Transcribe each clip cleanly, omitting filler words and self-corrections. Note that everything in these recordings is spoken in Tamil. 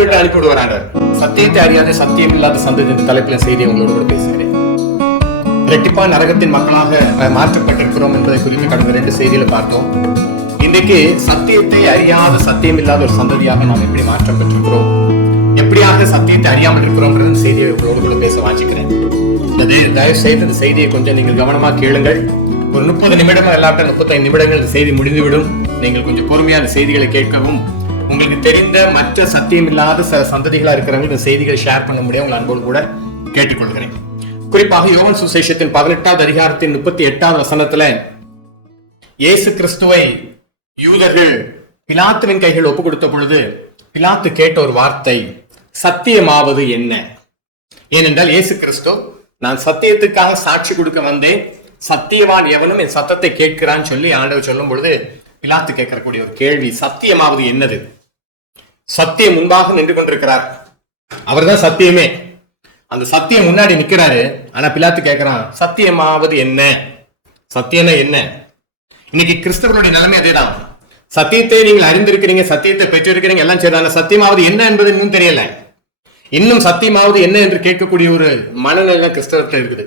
வீட்டை அனுப்பி விடுவாங்க. சத்தியத்தை அறியாத சத்தியம் இல்லாத சந்ததி என்ற தலைப்பில் செய்தி உங்களோடு கூட பேசுகிறேன். இரட்டிப்பா நரகத்தின் மக்களாக மாற்றப்பட்டிருக்கிறோம் என்பதை குறித்து கடந்த 2 செய்தியில பார்த்தோம். இன்றைக்கு சத்தியத்தை அறியாத சத்தியம் இல்லாத ஒரு சந்ததியாக நாம் எப்படி மாற்றம் பெற்றிருக்கிறோம், எப்படியாக சத்தியத்தை அறியாமல் இருக்கிறோம் செய்தியை உங்களோடு கூட பேச வாஞ்சிக்கிறேன். தயவு செய்து இந்த செய்தியை கொஞ்சம் நீங்கள் கவனமாக கேளுங்கள். ஒரு 30 நிமிடம் இல்லாட்ட 35 நிமிடங்கள் இந்த செய்தி முடிந்துவிடும். நீங்கள் கொஞ்சம் பொறுமையான செய்திகளை கேட்கவும், உங்களுக்கு தெரிந்த மற்ற சத்தியம் இல்லாத சில சந்ததிகளா இருக்கிறவங்க இந்த செய்திகளை ஷேர் பண்ண முடியும் உங்கள் அன்போடு கூட கேட்டுக்கொள்கிறேன். குறிப்பாக யோவான் சுவிசேஷத்தின் 18வது அதிகாரத்தின் 38வது வசனத்துல இயேசு கிறிஸ்துவை யூதர்கள் பிலாத்துவின் கைகள் ஒப்பு கொடுத்த பொழுது பிலாத்து கேட்ட ஒரு வார்த்தை, சத்தியமாவது என்ன? ஏனென்றால் இயேசு கிறிஸ்து, நான் சத்தியத்துக்காக சாட்சி கொடுக்க வந்தேன், சத்தியவான் எவனும் என் சத்தத்தை கேட்கிறான்னு சொல்லி ஆண்டவர் சொல்லும் பொழுது பிலாத்து கேட்கக்கூடிய ஒரு கேள்வி, சத்தியமாவது என்னது? சத்தியம் முன்பாக நின்று கொண்டிருக்கிறார், அவர்தான் சத்தியமே. அந்த சத்தியம் முன்னாடி நிக்கிறாரு. ஆனா பிலாத்து கேட்கிறான், சத்தியமாவது என்ன? சத்தியம்னா என்ன? இன்னைக்கு கிறிஸ்தவர்களுடைய நிலைமை அதேதான். சத்தியத்தை நீங்கள் அறிந்திருக்கிறீங்க, சத்தியத்தை பெற்றிருக்கிறீங்க, எல்லாம் சரி. சத்தியமாவது என்ன என்பது இன்னும் தெரியல. இன்னும் சத்தியமாவது என்ன என்று கேட்கக்கூடிய ஒரு மனநிலை கிறிஸ்தவத்தில் இருக்குது.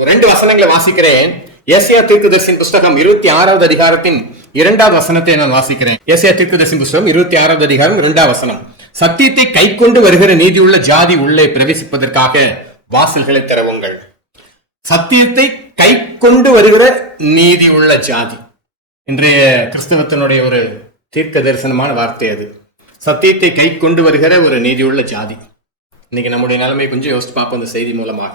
2 வசனங்களை வாசிக்கிறேன். ஏசாயா தீர்க்கதரிசியின் புஸ்தகம் 26வது அதிகாரத்தின் 2வது வசனத்தை நான் வாசிக்கிறேன். ஏசாயா தீர்க்கதரிசியின் புஸ்தகம் 26வது அதிகாரம் 2வது வசனம். சத்தியத்தை கை கொண்டு வருகிற நீதியுள்ள ஜாதி உள்ளே பிரவேசிப்பதற்காக வாசல்களை திறவுங்கள். சத்தியத்தை கை கொண்டு வருகிற நீதி உள்ள ஜாதி இன்றைய கிறிஸ்தவத்தினுடைய ஒரு தீர்க்க தரிசனமான வார்த்தை. அது சத்தியத்தை கை கொண்டு வருகிற ஒரு நீதியுள்ள ஜாதி. இன்னைக்கு நம்முடைய நிலைமை கொஞ்சம் யோசித்து பார்ப்போம் இந்த செய்தி மூலமாக.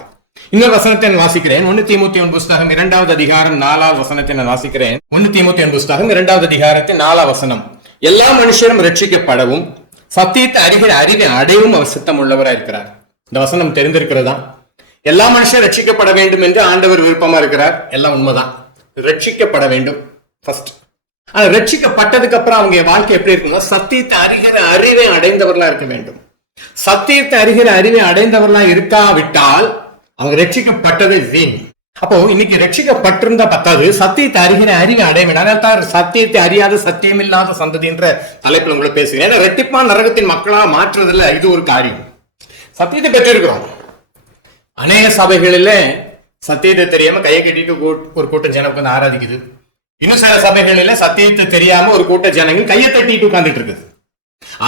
இன்னொரு வசனத்தை நான் வாசிக்கிறேன். 1 தீமோத்தேயுவின் புஸ்தகம் 2வது அதிகாரம் 4வது வசனத்தை நான் வாசிக்கிறேன். 1 தீமோத்தேயுவின் புஸ்தகம் 2வது அதிகாரத்தின் 4வது வசனம். எல்லா மனுஷரும் ரட்சிக்கப்படவும் சத்தியத்தை அறிகிற அறிவை அடையவும் அவர் சித்தம் உள்ளவராக இருக்கிறார். இந்த வசனம் தெரிந்திருக்கிறதா? எல்லா மனுஷரும் ரட்சிக்கப்பட வேண்டும் என்று ஆண்டவர் விருப்பமா இருக்கிறார். எல்லாம் உண்மைதான், ரட்சிக்கப்பட வேண்டும் ஃபர்ஸ்ட். ஆனா ரட்சிக்கப்பட்டதுக்கு அப்புறம் அவங்க வாழ்க்கை எப்படி இருக்குன்னா, சத்தியத்தை அறிகிற அறிவை அடைந்தவர்களா இருக்க வேண்டும். சத்தியத்தை அறிகிற அறிவை அடைந்தவர்களா இருக்காவிட்டால் அவங்க ரட்சிக்கப்பட்டது வீண். அப்போ இன்னைக்கு ரட்சிக்கப்பட்டிருந்தா பத்தாது, சத்தியத்தை அறிகிற அறிவை அடைய வேண்டும். அதனால்தான் சத்தியத்தை அறியாத சத்தியம் இல்லாத சந்ததி என்ற தலைப்பில் உங்களை பேசுகிறேன். ஏன்னா ரெட்டிப்பான் நரகத்தின் மக்களாக மாற்றுறதுல இது ஒரு காரியம். சத்தியத்தை பெற்றிருக்கிறோம். அநேக சபைகளில சத்தியத்தை தெரியாம கையை கட்டிட்டு ஒரு கூட்டம் ஜனம் உட்காந்து ஆராதிக்குது. இன்னும் சில சபைகளில சத்தியத்தை தெரியாம ஒரு கூட்ட ஜனங்கள் கையை தட்டிட்டு உட்கார்ந்துட்டு இருக்குது.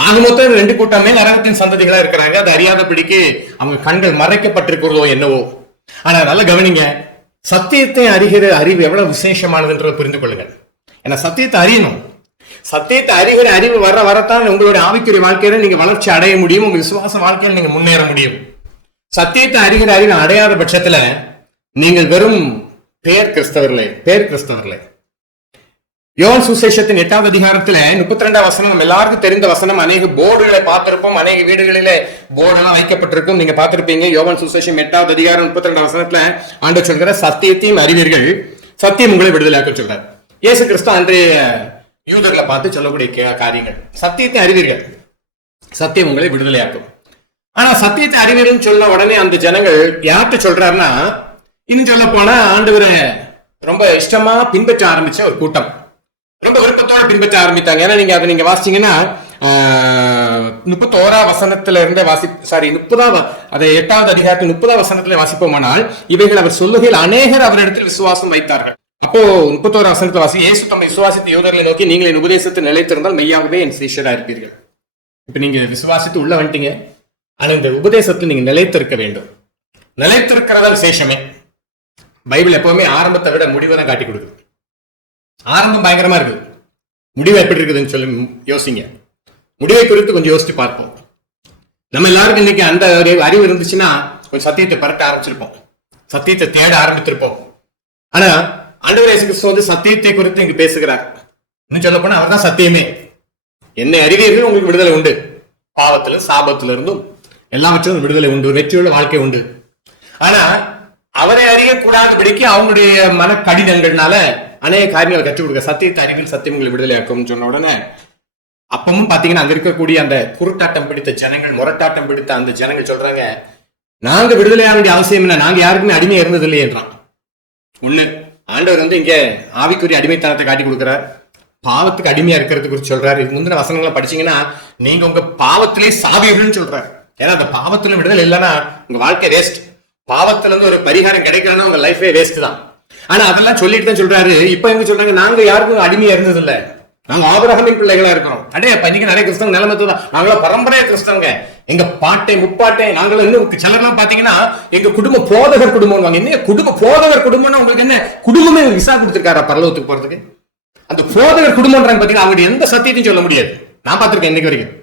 ஆக மொத்தம் 2 கூட்டமே நரகத்தின் சந்ததிகளா இருக்கிறாங்க. அது அறியாதபடிக்கு அவங்க கண்கள் மறைக்கப்பட்டிருக்கிறதோ என்னவோ. ஆனா நல்ல கவனிங்க, சத்தியத்தை அறிகிற அறிவு எவ்வளவு விசேஷமானதுன்றதை புரிந்து கொள்ளுங்கள். ஏன்னா சத்தியத்தை அறியணும். சத்தியத்தை அறிகிற அறிவு வரத்தான் உங்களுடைய ஆவிக்குரிய வாழ்க்கையில நீங்க வளர்ச்சி அடைய முடியும், உங்க விசுவாச வாழ்க்கையில நீங்க முன்னேற முடியும். சத்தியத்தை அறிகிற அறிவு அடையாத பட்சத்துல நீங்கள் வெறும் பேர் கிறிஸ்தவர்களே. யோவான் சுவிசேஷத்தின் 8வது அதிகாரத்துல 32வது வசனம் நம்ம எல்லாருக்கும் தெரிந்த வசனம். அநேக போர்டுகளை பார்த்திருப்போம், அநேக வீடுகளிலே போர்டெல்லாம் வைக்கப்பட்டிருக்கும், நீங்க பார்த்திருப்பீங்க. யோவான் சுவிசேஷம் 8வது அதிகாரம் 32வது வசனத்துல ஆண்டவர் சொல்கிற, சத்தியத்தையும் அறிவீர்கள், சத்தியம் உங்களை விடுதலையாக்க சொல்றார். இயேசு கிறிஸ்து அன்றைய யூதர்களை பார்த்து சொல்லக்கூடிய காரியங்கள், சத்தியத்தை அறிவீர்கள், சத்தியம் உங்களை விடுதலையாக்கும். ஆனா சத்தியத்தை அறிவீர்கள் சொன்ன உடனே அந்த ஜனங்கள் யார்கிட்ட சொல்றாருன்னா, இன்னும் சொல்ல போனா ஆண்டவரை ரொம்ப இஷ்டமா பின்பற்ற ஆரம்பிச்ச ஒரு கூட்டம், ரொம்ப விருப்பத்தோட பின்பற்ற ஆரம்பித்தாங்க. ஏன்னா நீங்க அதை நீங்க வாசிச்சீங்கன்னா 31வது வசனத்துல இருந்தே 8வது அதிகாரத்தில் 30வது வசனத்துல வாசிப்போமானால், இவைகள் அவர் சொல்லுகையில் அநேகர் அவரிடத்தில் விசுவாசம் வைத்தார்கள். அப்போ 31வது வசனத்துல வாசி, இயேசு தம்மை விசுவாசித்த யூதர்களை நோக்கி, நீங்கள் என் உபதேசத்தை நிலைத்திருந்தால் மெய்யாகவே என் சீஷரா இருப்பீர்கள். இப்ப நீங்க விசுவாசித்து உள்ள வந்துட்டீங்க, ஆனா இந்த உபதேசத்தில் நீங்க நிலைத்திருக்க வேண்டும். நிலைத்திருக்கிறதா விசேஷமே. பைபிள் எப்பவுமே ஆரம்பத்தை விட முடிவை தான் காட்டி கொடுக்குது. ஆரம்பம் பயங்கரமா இருக்குது, முடிவு எப்படி இருக்குதுன்னு சொல்லி யோசிங்க. முடிவை குறித்து கொஞ்சம் யோசிச்சு பார்ப்போம். நம்ம எல்லாருக்கும் இன்னைக்கு அந்த அறிவு இருந்துச்சுன்னா கொஞ்சம் சத்தியத்தை பரட்ட ஆரம்பிச்சிருப்போம், சத்தியத்தை தேட ஆரம்பித்திருப்போம். ஆனா ஆண்டவர் இயேசு கிறிஸ்து வந்து சத்தியத்தை குறித்து இங்கு பேசுகிறார். இன்னும் சொல்ல போனா அவர் தான் சத்தியமே. என்னை அறிவீர்கள், உங்களுக்கு விடுதலை உண்டு, பாவத்திலும் சாபத்தில இருந்தும் எல்லாவற்றிலும் விடுதலை உண்டு, வெற்றியுள்ள வாழ்க்கை உண்டு. ஆனா அவரை அறியக்கூடாதபடிக்கு அவங்களுடைய மன கடினங்கள்னால அநேக காரியங்களை கற்றுக் கொடுக்க, சத்தியத்தை அறிவில் சத்தியம் உங்களை விடுதலையாக்கும் சொன்ன உடனே அப்பவும் பாத்தீங்கன்னா அங்க இருக்கக்கூடிய அந்த குருட்டாட்டம் பிடித்த ஜனங்கள், முரட்டாட்டம் பிடித்த அந்த ஜனங்கள் சொல்றாங்க, நாங்க விடுதலையாக வேண்டிய அவசியம் இல்லை, நாங்க யாருக்குமே அடிமையா இருந்தது இல்லையே என்றான். ஒண்ணு, ஆண்டவர் வந்து இங்க ஆவிக்குரிய அடிமைத்தனத்தை காட்டி கொடுக்கிறார். பாவத்துக்கு அடிமையா இருக்கிறது குறித்து சொல்றாரு. இது முந்தின வசனங்களை படிச்சீங்கன்னா நீங்க உங்க பாவத்திலே சாவீர்கள்னு சொல்றாரு. ஏன்னா அந்த பாவத்துல விடுதலை இல்லைன்னா உங்க வாழ்க்கை வேஸ்ட். பாவத்துல இருந்து ஒரு பரிகாரம் கிடைக்கலன்னா உங்க லைஃபே வேஸ்ட் தான். ஆனா அதெல்லாம் சொல்லிட்டு தான் சொல்றாரு. இப்ப எங்க சொல்றாங்க, நாங்க யாருக்கும் அடிமையா இருந்தது இல்ல, நாங்க ஆபிரகாமின் பிள்ளைகளா இருக்கிறோம். அடே இன்னைக்கு நிறைய கிறிஸ்தவங்க நிலைமை தான். நாங்களாம் பரம்பரையா கிறிஸ்தவங்க, எங்க பாட்டை முப்பாட்டை நாங்களும் இன்னும் சிலர்லாம் பாத்தீங்கன்னா எங்க குடும்ப போதகர் குடும்பம். என்ன குடும்ப போதகர் குடும்பம்னா உங்களுக்கு என்ன குடும்பமே விசா கொடுத்திருக்காரா பரலோகத்துக்கு போறதுக்கு? அந்த போதகர் குடும்பம்ன்றாங்க பாத்தீங்கன்னா அவங்க எந்த சத்தியத்தையும் சொல்ல முடியாது. நான் பார்த்திருக்கேன் இன்னைக்கு வரைக்கும்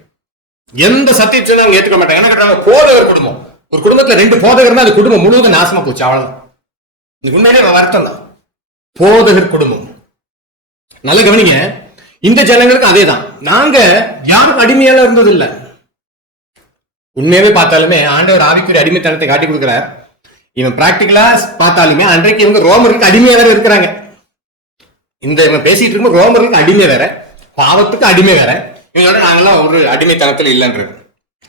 எந்த சத்தியத்தை சொன்னா அவங்க ஏத்துக்க மாட்டாங்க. என்ன கேட்டாங்க, போதகர் குடும்பம். ஒரு குடும்பத்துல 2 போதகர்னா அது குடும்பம் முழுவதும் நாசமா போச்சு, அவ்வளவுதான். இது உண்மையிலே வருத்தம் தான். போதகர் குடும்பம். நல்ல கவனிங்க, இந்த ஜனங்களுக்கு அதேதான். நாங்க யாரும் அடிமையால இருந்தது இல்ல. உண்மையாவே பார்த்தாலுமே ஆண்டவர் ஆவிக்குரிய அடிமைத்தனத்தை காட்டி கொடுக்கிறார். இவன் பிராக்டிகலா பார்த்தாலுமே அன்றைக்கு இவங்க ரோமருக்கு அடிமையா வேற இருக்கிறாங்க. இந்த இவன் பேசிட்டு இருக்கும் ரோமருக்கு அடிமை வேற, பாவத்துக்கு அடிமை வேற. இவங்களோட நாங்களாம் ஒரு அடிமைத்தனத்தில் இல்லைன்றது.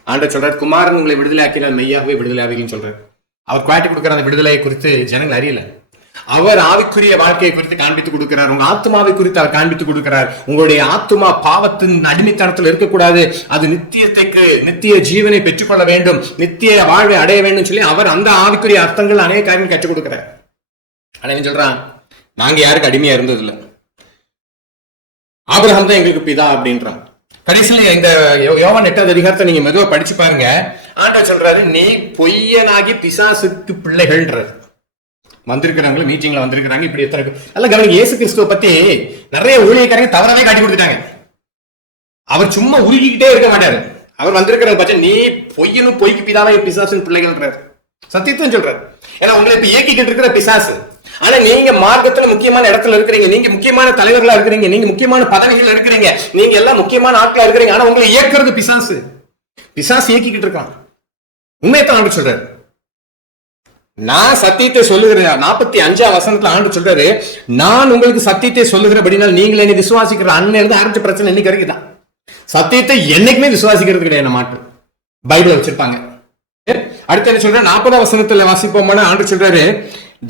ஆண்டவர் சொல்றாரு, குமாரன் உங்களை விடுதலை ஆக்கிறார், மெய்யாகவே விடுதலை ஆவீங்கன்னு சொல்றாரு. அவர் காட்டி கொடுக்கிற அந்த விடுதலையை குறித்து ஜனங்கள் அறியல. அவர் ஆவிக்குரிய வாழ்க்கையை குறித்து காண்பித்து கொடுக்கிறார். உங்க ஆத்மாவை குறித்து அவர் காண்பித்து கொடுக்கிறார். உங்களுடைய ஆத்மா பாவத்தின் அடிமைத்தனத்தில் இருக்கக்கூடாது, அது நித்திய ஜீவனை பெற்றுக்கொள்ள வேண்டும், நித்திய வாழ்வை அடைய வேண்டும் சொல்லி அவர் அந்த ஆவிக்குரிய அர்த்தங்கள் அநேக காரியங்கள் கற்றுக் கொடுக்கிறார். ஆனா சொல்றான், நாங்க யாருக்கு அடிமையா இருந்தது இல்லை, ஆபிரகாம் தான் எங்களுக்கு பிதா அப்படின்றான். கடைசியில இந்த யோவான் 8வது அதிகாரத்தை நீங்க மெதுவா படிச்சு பாருங்க. ஆண்டவர் சொல்றாரு, நீ பொய்யனாகி பிசாசுக்கு பிள்ளைகள்ன்றாரு. வந்திருக்கிறாங்க, மீட்டிங்ல வந்திருக்கிறாங்க, இப்படி எத்தனை நல்ல கவனிங்க. இயேசு கிறிஸ்துவ பத்தி நிறைய ஊழியக்காரங்க தவறாவே காட்டி கொடுத்துட்டாங்க. அவர் சும்மா உருகிக்கிட்டே இருக்க மாட்டாரு. அவர் வந்திருக்கிறத பட்சம் நீ பொய்யனும் பொய்க்கு பிதாவை பிசாசின் பிள்ளைகள்ன்றாரு. சத்தியத்தையும் சொல்றாரு. ஏன்னா உங்களை இப்ப இயக்கிக்கிட்டு இருக்கிற பிசாசு. ஆனா நீங்க மார்க்கத்துல முக்கியமான இடத்துல இருக்கிறீங்க, நீங்க முக்கியமான தலைவர்களா இருக்கிறீங்க, நீங்க முக்கியமான பதவிகள் இருக்கிறீங்க, நீங்க எல்லாம் முக்கியமான ஆட்களா இருக்கிறீங்க. ஆனா உங்களை இயக்குறது பிசாசு. பிசாசு இயக்கிக்கிட்டு இருக்கான். உண்மையத்தான் ஆண்டு சொல்றாரு. நான் சத்தியத்தை சொல்லுகிறேன். 45ஆம் வசனத்துல ஆண்டு சொல்றாரு, நான் உங்களுக்கு சத்தியத்தை சொல்லுகிறபடினால் நீங்கள் என்னை விசுவாசிக்கிற அண்ணன் இருந்து ஆரம்பிச்ச பிரச்சனை இன்னைக்கு வரைக்கும் தான். சத்தியத்தை என்னைக்குமே விசுவாசிக்கிறது கிடையாது. மாட்டு பைபிள வச்சிருப்பாங்க. அடுத்து என்ன சொல்ற, 40ஆம் வசனத்துல வாசிப்போம்னா ஆண்டு சொல்றாரு,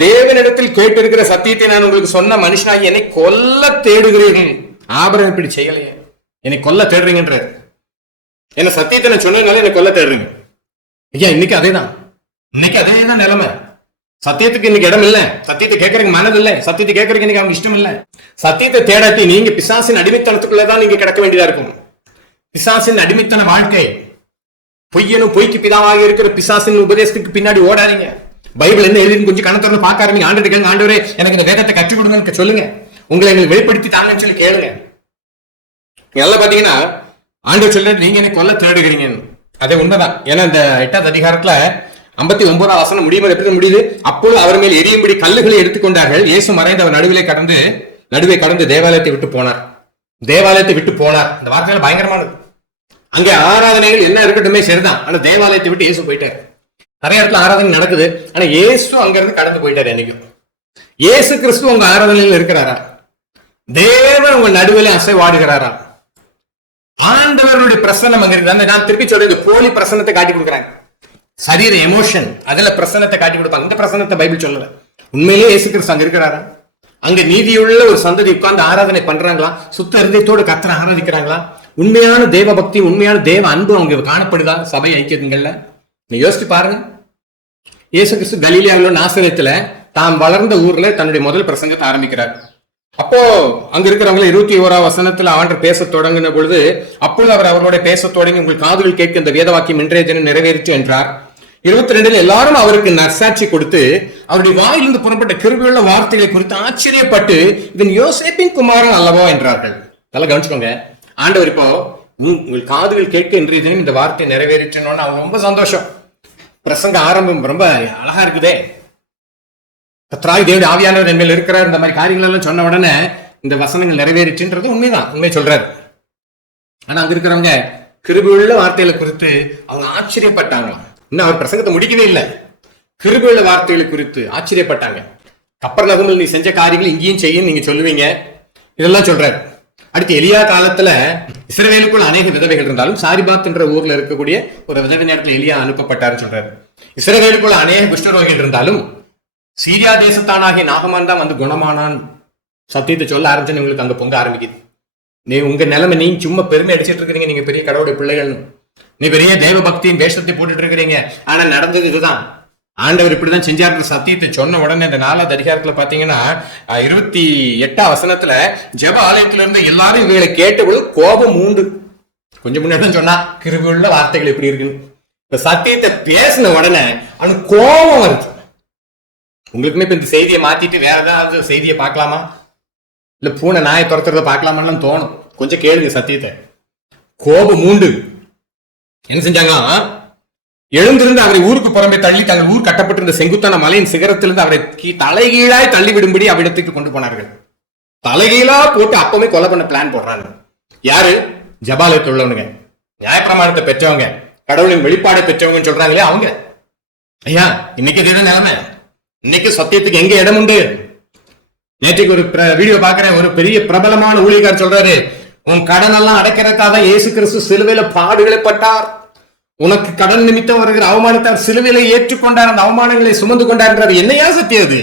தேவனிடத்தில் கேட்டிருக்கிற சத்தியத்தை நான் உங்களுக்கு சொன்ன மனுஷனாகி என்னை கொல்ல தேடுகிறீர்கள். ஆபிரகாம் இப்படி செய்யலையே, என்னை கொல்ல தேடுறீங்கன்ற. என்ன சத்தியத்தை நான் சொன்னதுனால என்னை கொல்ல தேடுறீங்க. ஐயா இன்னைக்கு அதேதான், இன்னைக்கு அதேதான் நிலைமை. சத்தியத்துக்கு இன்னைக்கு இடம் இல்ல, சத்தியத்தை கேட்கறதுக்கு மனது இல்ல, சத்தியத்தை கேட்கறதுக்கு இன்னைக்கு அவங்க இஷ்டம் இல்ல. சத்தியத்தை தேடாட்டி நீங்க பிசாசின் அடிமைத்தனத்துக்குள்ளதான் நீங்க கிடக்க வேண்டியதா இருக்கும். பிசாசின் அடிமைத்தன வாழ்க்கை. பொய்யனும் பொய்க்கு பிதாவாக இருக்கிற பிசாசின் உபதேசத்துக்கு பின்னாடி ஓடாதீங்க. பைபிள் என்ன எழுதின்னு கொஞ்சம் கணத்தோட பாக்காரீங்க. ஆண்டு கேளுங்க, ஆண்டவரே எனக்கு இந்த வேதத்தை கற்றுக் கொடுங்கன்னு சொல்லுங்க, உங்களை எங்களுக்கு வெளிப்படுத்தி தாங்கன்னு சொல்லி கேளுங்க. நல்லா பாத்தீங்கன்னா ஆண்டவர் சொல்றாரு, நீங்க என்னை கொல்ல தேடுகிறீங்க. அதே உண்மைதான். ஏன்னா இந்த 8வது அதிகாரத்துல 59ஆம் வசனம் முடியும் எப்படி முடியுது, அப்பொழுது அவர் மேல் எரியும்படி கல்லுகளை எடுத்துக்கொண்டார்கள். இயேசு மறைந்து அவர் நடுவே கடந்து தேவாலயத்தை விட்டு போனார். தேவாலயத்தை விட்டு போனார். இந்த வார்த்தையில பயங்கரமானது. அங்கே ஆராதனைகள் என்ன இருக்கட்டுமே சரிதான், ஆனா தேவாலயத்தை விட்டு இயேசு போயிட்டார். நிறைய இடத்துல ஆராதனை நடக்குது, ஆனா இயேசு அங்க இருந்து கடந்து போயிட்டாரு. என்னைக்கும் இயேசு கிறிஸ்து உங்க ஆராதனையில் இருக்கிறாரா? தேவன் உங்க நடுவில் அசைவாடுகிறாரா? ஆண்டவருடைய பிரசன்னம் அங்க இருக்கு. நான் திருப்பி சொல்றேன், போலி பிரசன்னத்தை காட்டி கொடுக்குறாங்க. சரீர எமோஷன் அதுல பிரசன்னத்தை காட்டி கொடுப்பாங்க. இந்த பிரசன்னத்தை பைபிள் சொல்லல. உண்மையிலேயே இயேசு கிறிஸ்து அங்க இருக்கிறாரா? அங்க நீதியுள்ள ஒரு சந்ததி உட்கார்ந்து ஆராதனை பண்றாங்களா? சுத்த இருதயத்தோடு கர்த்தரை ஆராதிக்கிறாங்களா? உண்மையான தேவ பக்தி, உண்மையான தேவ அன்பு அவங்க காணப்படுதா சபை ஐக்கியங்கள்ல? நீ யோசிச்சு பாருங்க. இயேசு கிறிஸ்து கலீலியாவில நாசரேத்துல தாம் வளர்ந்த ஊர்ல தன்னுடைய முதல் பிரசங்கத்தை ஆரம்பிக்கிறார். அப்போ அங்க இருக்கிறவங்க 21ஆம் வசனத்துல ஆண்டவர் பேச தொடங்கின பொழுது, அப்பொழுது அவர் அவர்களுடைய பேச தொடங்கி, உங்கள் காதுகள் கேட்க இந்த வேத வாக்கியம் இன்றைய தினம் நிறைவேறிச்சு என்றார். 22 எல்லாரும் அவருக்கு நற்சாட்சி கொடுத்து அவருடைய வாயிலிருந்து புறப்பட்ட கிருபையுள்ள வார்த்தைகளை குறித்து ஆச்சரியப்பட்டு, இதன் யோசேப்பின் குமாரன் அல்லவா என்றார்கள். நல்லா கவனிச்சுக்கோங்க. ஆண்டவர் இப்போ உங்கள் காதுகள் கேட்க இன்றைய தினம் இந்த வார்த்தை நிறைவேறிச்சுன்னு அவங்க ரொம்ப சந்தோஷம். பிரசங்க ஆரம்பம் ரொம்ப அழகா இருக்குதே. கர்த்தராகிய தேவனுடைய ஆவியானவர் என் மேல் இருக்கிறார், இந்த மாதிரி காரியங்கள் எல்லாம் சொன்ன உடனே இந்த வசனங்கள் நிறைவேறிச்சுன்றது உண்மைதான், உண்மை சொல்றாரு. ஆனா அங்க இருக்கிறவங்க கிருபையுள்ள வார்த்தைகளை குறித்து அவங்க ஆச்சரியப்பட்டாங்களாம். இன்னும் அவர் பிரசங்கத்தை முடிக்கவே இல்லை. கிருபையுள்ள வார்த்தைகளை குறித்து ஆச்சரியப்பட்டாங்க. கப்பர்நகமில் நீ செஞ்ச காரியங்கள் இங்கேயும் செய்யும் நீங்க சொல்லுவீங்க, இதெல்லாம் சொல்றாரு. அடுத்து எலியா காலத்துல இஸ்ரவேலுக்குள் அநேக விதவைகள் இருந்தாலும் சாரிபாத் என்ற ஊர்ல இருக்கக்கூடிய ஒரு விதவை நேரத்துல எலியா அனுப்பப்பட்டாருன்னு சொல்றாரு. இஸ்ரவேலுக்குள்ள அநேக குஷ்டரோகிகள் இருந்தாலும் சீரியா தேசத்தானாகிய நாகமான் தான் வந்து குணமானான். சத்தியத்தை சொல்ல ஆரம்பிச்சு உங்களுக்கு அங்க பொங்க ஆரம்பிக்குது. உங்க நிலைமை, நீங்க சும்மா பெருமை அடிச்சிட்டு இருக்கிறீங்க, நீங்க பெரிய கடவுளுடைய பிள்ளைகள், நீ பெரிய தெய்வ பக்தியும் வேஷத்தை போட்டுட்டு இருக்கிறீங்க. ஆனா நடந்தது இதுதான். ஆண்டவர் இப்படிதான் செஞ்சாரு. சத்தியத்தை சொன்ன உடனே இந்த 4வது அதிகாரத்துல பாத்தீங்கன்னா 28ஆம் வசனத்துல ஜெப ஆலயத்துல இருந்து எல்லாரும் இவங்களை கேட்டபோது கோபம் உண்டு. கொஞ்சம் முன்னாடி சொன்னா கிருபையுள்ள வார்த்தைகள் எப்படி இருக்குன்னு. இப்ப சத்தியத்தை பேசின உடனே அவனுக்கு கோபம் வருது. உங்களுக்குமே இப்ப இந்த செய்தியை மாத்திட்டு வேற ஏதாவது செய்தியை பார்க்கலாமா, இல்ல பூனை நாயை துரத்துறத பார்க்கலாமான்னு தோணும். கொஞ்சம் கேளுங்க சத்தியத்தை. கோபம் உண்டு. என்ன செஞ்சாங்க, எழுந்திருந்து அவரை ஊருக்கு புறம்பே தள்ளி தங்கள் ஊர் கட்டப்பட்டிருந்த செங்குத்தான மலையின் சிகரத்திலிருந்து அவரை தலைகீழாய் தள்ளிவிடும்படி அவ்விடத்துக்கு கொண்டு போனார்கள். தலைகீழா போட்டு அப்பவே கொலை பண்ண பிளான் போடுறாங்க. யாரு? ஜபாலயத்தில் உள்ளவனுங்க, நியாயப்பிரமாணத்தை பெற்றவங்க, கடவுளின் வெளிப்பாடை பெற்றவங்க சொல்றாங்களே அவங்க. ஐயா இன்னைக்கு இதுதான் நிலைமை. இன்னைக்கு சத்தியத்துக்கு எங்க இடம் உண்டு? நேற்றுக்கு ஒரு வீடியோ பாக்குறேன். ஒரு பெரிய பிரபலமான ஊழியக்காரர் சொல்றாரு, உன் கடன் எல்லாம் அடைக்கிறதுக்காக இயேசு கிறிஸ்து சிலுவையில பாடுகளை பட்டார், உனக்கு கடன் நிமித்தம் வருகிற அவமானத்தை சிலுவையில ஏற்றுக்கொண்டார், அந்த அவமானங்களை சுமந்து கொண்டார். என்னையா சத்தியம்? அது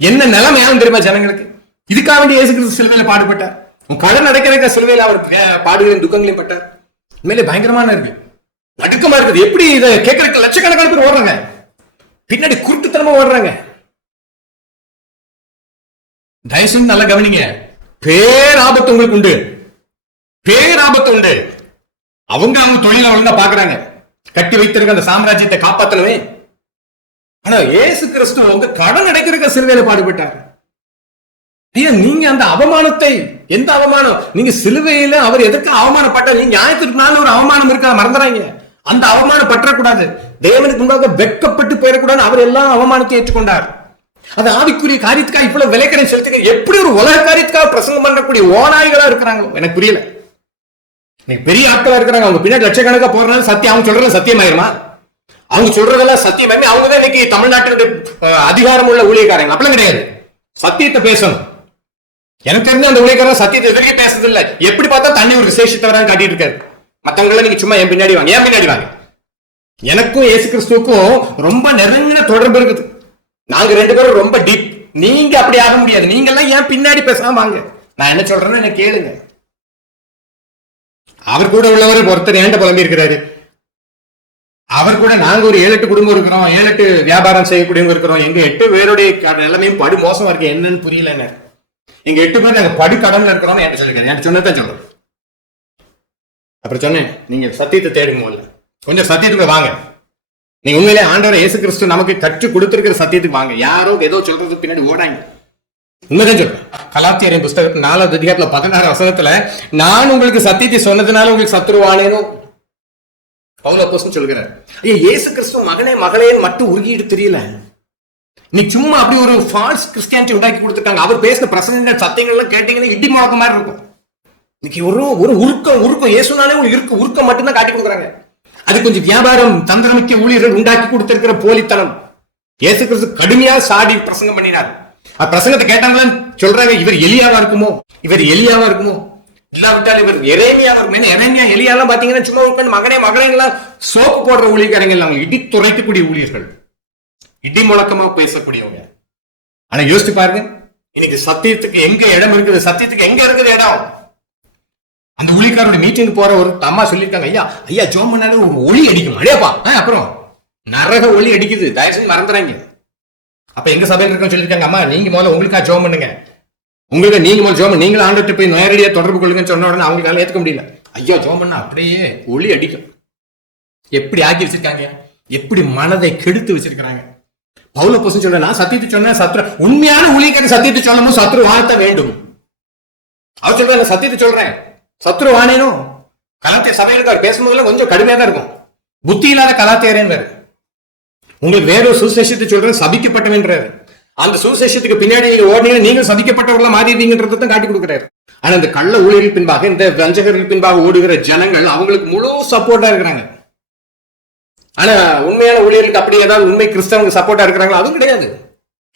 என்ன நிலைமையாவும் தெரியுமா ஜனங்களுக்கு? இதுக்காக வேண்டிய இயேசு கிறிஸ்து சிலுவையில பாடுபட்டார். உன் கடன் அடைக்கிறதுக்கு சிலுவையில அவர் பாடுகளையும் துக்கங்களையும் பட்டார். உண்மையிலே பயங்கரமான இருக்கு, நடுக்கமா இருக்குது. எப்படி இதை கேட்கறதுக்கு லட்சக்கணக்கான பேர் ஓடுறாங்க, பின்னாடி குருட்டுத்தனமா ஓடுறாங்க. தயவுசெய்து நல்லா கவனிங்க. பேராபத்து உங்களுக்கு உண்டு, பேராபத்து உண்டு. அவங்க தொழில ஒழுங்கா பாக்குறாங்க, கட்டி வைத்திருக்க அந்த சாம்ராஜ்யத்தை காப்பாற்றவே. ஆனா இயேசு கிறிஸ்து உங்க கடன் அடைக்கிறதுக்கு சிலுவையில பாடுபட்டார். நீங்க அந்த அவமானத்தை, எந்த அவமானம்? நீங்க சிலுவையில அவர் எதுக்கு அவமானப்பட்டார்? நீங்க நியாயத்திற்கு ஒரு அவமானம் இருக்கா, மறந்துறாங்க. அந்த அவமானம் பற்றக்கூடாது, தேவனுக்கு முன்பாக வெட்கப்பட்டு போயிடக்கூடாது. அவர் எல்லாம் அவமானத்தை ஏற்றுக்கொண்டார். அது ஆவிக்குரிய காரியத்துக்காக இவ்வளவு விலைக்கடை செலுத்துங்க. எப்படி ஒரு உலக காரியத்துக்காக பிரசங்கம் பண்ணக்கூடிய ஓநாய்களா இருக்கிறாங்க, எனக்கு புரியல. பெரிய ஆட்களா இருக்கிறாங்க, அவங்க பின்னாடி லட்சக்கணக்கா போறதுனால சத்தியம், அவங்க சொல்றது சத்தியமாயிருமா? அவங்க சொல்றதெல்லாம் சத்தியமாயிருமே. அவங்கதான் இன்னைக்கு தமிழ்நாட்டினுடைய அதிகாரம் உள்ள ஊழியக்காரங்க. அப்படிலாம் கிடையாது. சத்தியத்தை பேசணும். எனக்கு தெரிஞ்ச அந்த ஊழியக்காரன் சத்தியத்தை எதிர்க்க பேசுறது இல்ல. எப்படி பார்த்தா தண்ணி ஒரு விசேஷத்தவராக காட்டிட்டு இருக்காரு. மத்தவங்க நீங்க சும்மா என் பின்னாடி வாங்க, என் பின்னாடி வாங்க. எனக்கும் இயேசு கிறிஸ்துவுக்கும் ரொம்ப நெருங்கின தொடர்பு இருக்குது. நாங்க 2 பேரும் ரொம்ப டீப். நீங்க அப்படி ஆக முடியாது. நீங்க எல்லாம் ஏன் பின்னாடி பேசாம வாங்க. நான் என்ன சொல்றேன்னு என்ன கேளுங்க. அவர் கூட உள்ளவர் ஒருத்தர் ஏண்ட புலம்பி இருக்கிறாரு. அவர் கூட நாங்க ஒரு 7-8 குடும்பம் இருக்கிறோம், 7-8 வியாபாரம் செய்யக்கூடியவங்க இருக்கிறோம். எங்க 8 பேருடைய நிலைமையும் படு மோசமா இருக்கு. என்னன்னு புரியல. என்ன எங்க 8 பேர் நாங்க படு கடன்ல இருக்கிறோம் என்கிட்ட சொல்லிருக்காரு. என்கிட்ட சொன்னதான் சொல்றேன். அப்புறம் சொன்னேன், நீங்க சத்தியத்தை தேடுங்க, போல கொஞ்சம் சத்தியத்துக்கு வாங்க. நீங்க உண்மையிலே ஆண்டவர் இயேசு கிறிஸ்து நமக்கு கற்றுக் கொடுத்திருக்கிற சத்தியத்துக்கு வாங்க. யாரோ ஏதோ சொல்றதுக்கு பின்னாடி ஓடாங்க. உண்மைதான் சொல்றேன். கலாத்தியரின் புஸ்தகத்தில் 4வது அதிகாரத்துல 16 வசனத்துல, நான் உங்களுக்கு சத்தியத்தை சொன்னதுனால உங்களுக்கு சத்துருவானேனோ பவுல் அப்போஸ்தலன் சொல்கிறார். ஐயா இயேசு கிறிஸ்து மகனே மகளே மட்டும் உருகிட்டு தெரியல. நீ சும்மா அப்படி ஒரு ஃபால்ஸ் கிறிஸ்டியானிட்டி உண்டாக்கி கொடுத்துருக்காங்க. அவர் பேசின பிரசங்கங்கள் சத்தியங்கள் எல்லாம் கேட்டீங்கன்னா இடி முழக்க மாதிரி இருக்கும். இன்னைக்கு ஒரு உருக்கம் இயேசுனாலே ஒரு உருக்கம் மட்டும்தான் காட்டி கொடுக்குறாங்க. அது கொஞ்சம் வியாபாரம் தந்திரமிக்க ஊழியர்கள் உண்டாக்கி கொடுத்திருக்கிற போலித்தனம். இயேசு கிறிஸ்து கடுமையா சாடி பிரசங்கம் பண்ணினார். பிரசங்கத்தை கேட்டாங்களான்னு சொல்றாங்க, இவர் எலியாவா இருக்குமோ, இவர் எலியாவா இருக்குமோ, இல்லாவிட்டால் இவர் எரேமியாவா இருக்கும். எரேமியா எலியாலாம் பாத்தீங்கன்னா சும்மா உட்காந்து மகனே மகளேங்களாம் சோப்பு போடுற ஊழியக்காரங்க, அவங்க இடி துரைக்கக்கூடிய ஊழியர்கள், இடி முழக்கமா பேசக்கூடியவங்க. ஆனா யோசிச்சு பாருங்க, இன்னைக்கு சத்தியத்துக்கு எங்க இடம் இருக்குது? சத்தியத்துக்கு எங்க இருக்குது இடம்? அந்த ஊழியக்காரோட மீட்டிங் போற ஒரு அம்மா சொல்லியிருக்காங்க, ஐயா ஜோம் பண்ணாலே ஒரு ஒளி அடிக்கும். அடையாப்பா அப்புறம் நரக ஒளி அடிக்குது, தயவுசெய்து மறந்துறாங்க. அப்ப எங்க சபையில் இருக்க சொல்லியிருக்காங்க, அம்மா நீங்க முதல்ல உங்களுக்கா ஜோம் பண்ணுங்க, உங்களுக்கு நீங்க முதல்ல ஜோம், நீங்களும் ஆண்டுட்டு போய் நேரடியா தொடர்பு கொள்ளுங்கன்னு சொன்ன உடனே அவங்களால ஏத்துக்க முடியல. ஐயா ஜோம் பண்ணா அப்படியே ஒளி அடிக்கும். எப்படி ஆக்கி வச்சிருக்காங்க, எப்படி மனதை கெடுத்து வச்சிருக்காங்க. பவுல் அப்போஸ்தலன் சொல்றேன், நான் சத்தியத்தை சொன்னேன், சத்ரு உண்மையான ஊழியக்காரன் சத்தியத்தை சொல்லணும், சத்ரு வாழ்த்த வேண்டும். அவர் சொல்றேன் சத்தியத்தை சொல்றேன், சத்ரு வானேனும். கலாத்திய சபையில் பேசும்போதுல கொஞ்சம் கடுமையா தான் இருக்கும். புத்தி இல்லாத கலாத்தியரேன். உங்களுக்கு வேற ஒரு சுசேஷத்தை சொல்றேன், சபிக்கப்பட்டவன்றாரு. அந்த சுசேஷத்துக்கு பின்னாடி நீங்க ஓடினீங்க, நீங்க சபிக்கப்பட்டவர்களா மாறிடுவீங்கன்றதான் காட்டி கொடுக்குறாரு. ஆனா இந்த கள்ள ஊழியர்கள் பின்பாக, இந்த வஞ்சகர்கள் பின்பாக ஓடுகிற ஜனங்கள் அவங்களுக்கு முழு சப்போர்ட்டா இருக்கிறாங்க. ஆனா உண்மையான ஊழியர்களுக்கு அப்படி ஏதாவது உண்மை கிறிஸ்தவங்க சப்போர்ட்டா இருக்கிறாங்களா? அதுவும் கிடையாது.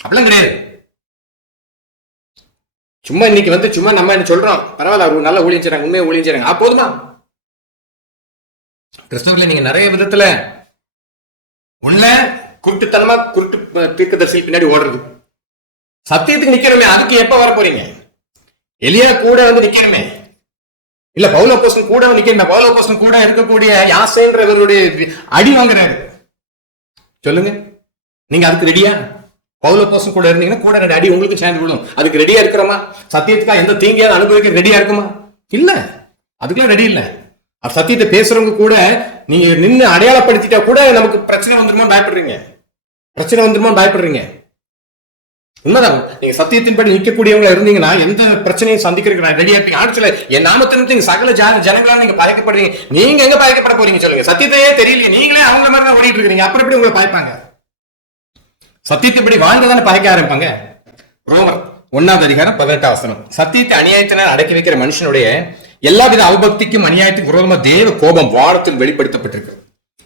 அப்படிலாம் கிடையாது. சும்மா இன்னைக்கு சும்மா நம்ம என்ன சொல்றோம், பரவாயில்ல அவர் நல்ல ஊழியம் செய்றாங்க, உண்மையை ஊழியம் செய்றாங்க, போதுமா? கிறிஸ்தவர்களை நீங்க நிறைய விதத்துல உள்ள குருட்டுத்தனமா தீர்க்கதரிசி பின்னாடி ஓடுறது. சத்தியத்துக்கு நிக்கிறோமே, அதுக்கு எப்ப வர போறீங்க? எலியா கூட நிக்கணுமே. இல்ல பவுல் அப்போஸ்தலன் கூட நிக்க, பவுல் அப்போஸ்தலன் கூட இருக்கக்கூடிய யாசேன்றவருடைய அடி வாங்குறாரு. சொல்லுங்க, நீங்க அதுக்கு ரெடியா? பவுல் அப்போஸ்தலன் கூட இருந்தீங்கன்னா கூட ரெண்டு அடி உங்களுக்கு சேர்ந்து விடும். அதுக்கு ரெடியா இருக்கிறோமா? சத்தியத்துக்காக எந்த தீங்கையாவது அனுபவிக்க ரெடியா இருக்குமா? இல்ல, அதுக்கெல்லாம் ரெடி இல்ல. சத்தியத்தை பேசுறவங்க கூட நீங்க நின்று அடையாளப்படுத்திட்டா கூட நமக்கு பிரச்சனை வந்துருமோ பயப்படுறீங்க, உண்மைதான். நீங்க சத்தியத்தின்படி நிற்கக்கூடியவங்களா இருந்தீங்கன்னா எந்த பிரச்சனையும் சந்திக்கிறதுக்கு ரெடியா இருப்பீங்க. ஆட்சியில என் நாமத்தின் சகல ஜனங்களால நீங்க பாதிக்கப்படுறீங்க. நீங்க எங்க பாதிக்கப்பட போறீங்க சொல்லுங்க? சத்தியத்தையே தெரியலையே, நீங்களே அவங்கள மாதிரி தான் ஓடிட்டு இருக்கீங்க. அப்புறம் எப்படி உங்களை பாய்ப்பாங்க? சத்தியத்தின்படி வாழ்ந்ததானே பாய்க்க ஆரம்பிப்பாங்க. ரோமர் 1:18 சத்தியத்தை அநியாயத்தினால் அடக்கி வைக்கிற மனுஷனுடைய எல்லாவித அவபக்திக்கும் அநியாயத்துக்கும் விரோதமா தேவ கோபம் வானத்தில் வெளிப்படுத்தப்பட்டிருக்கு.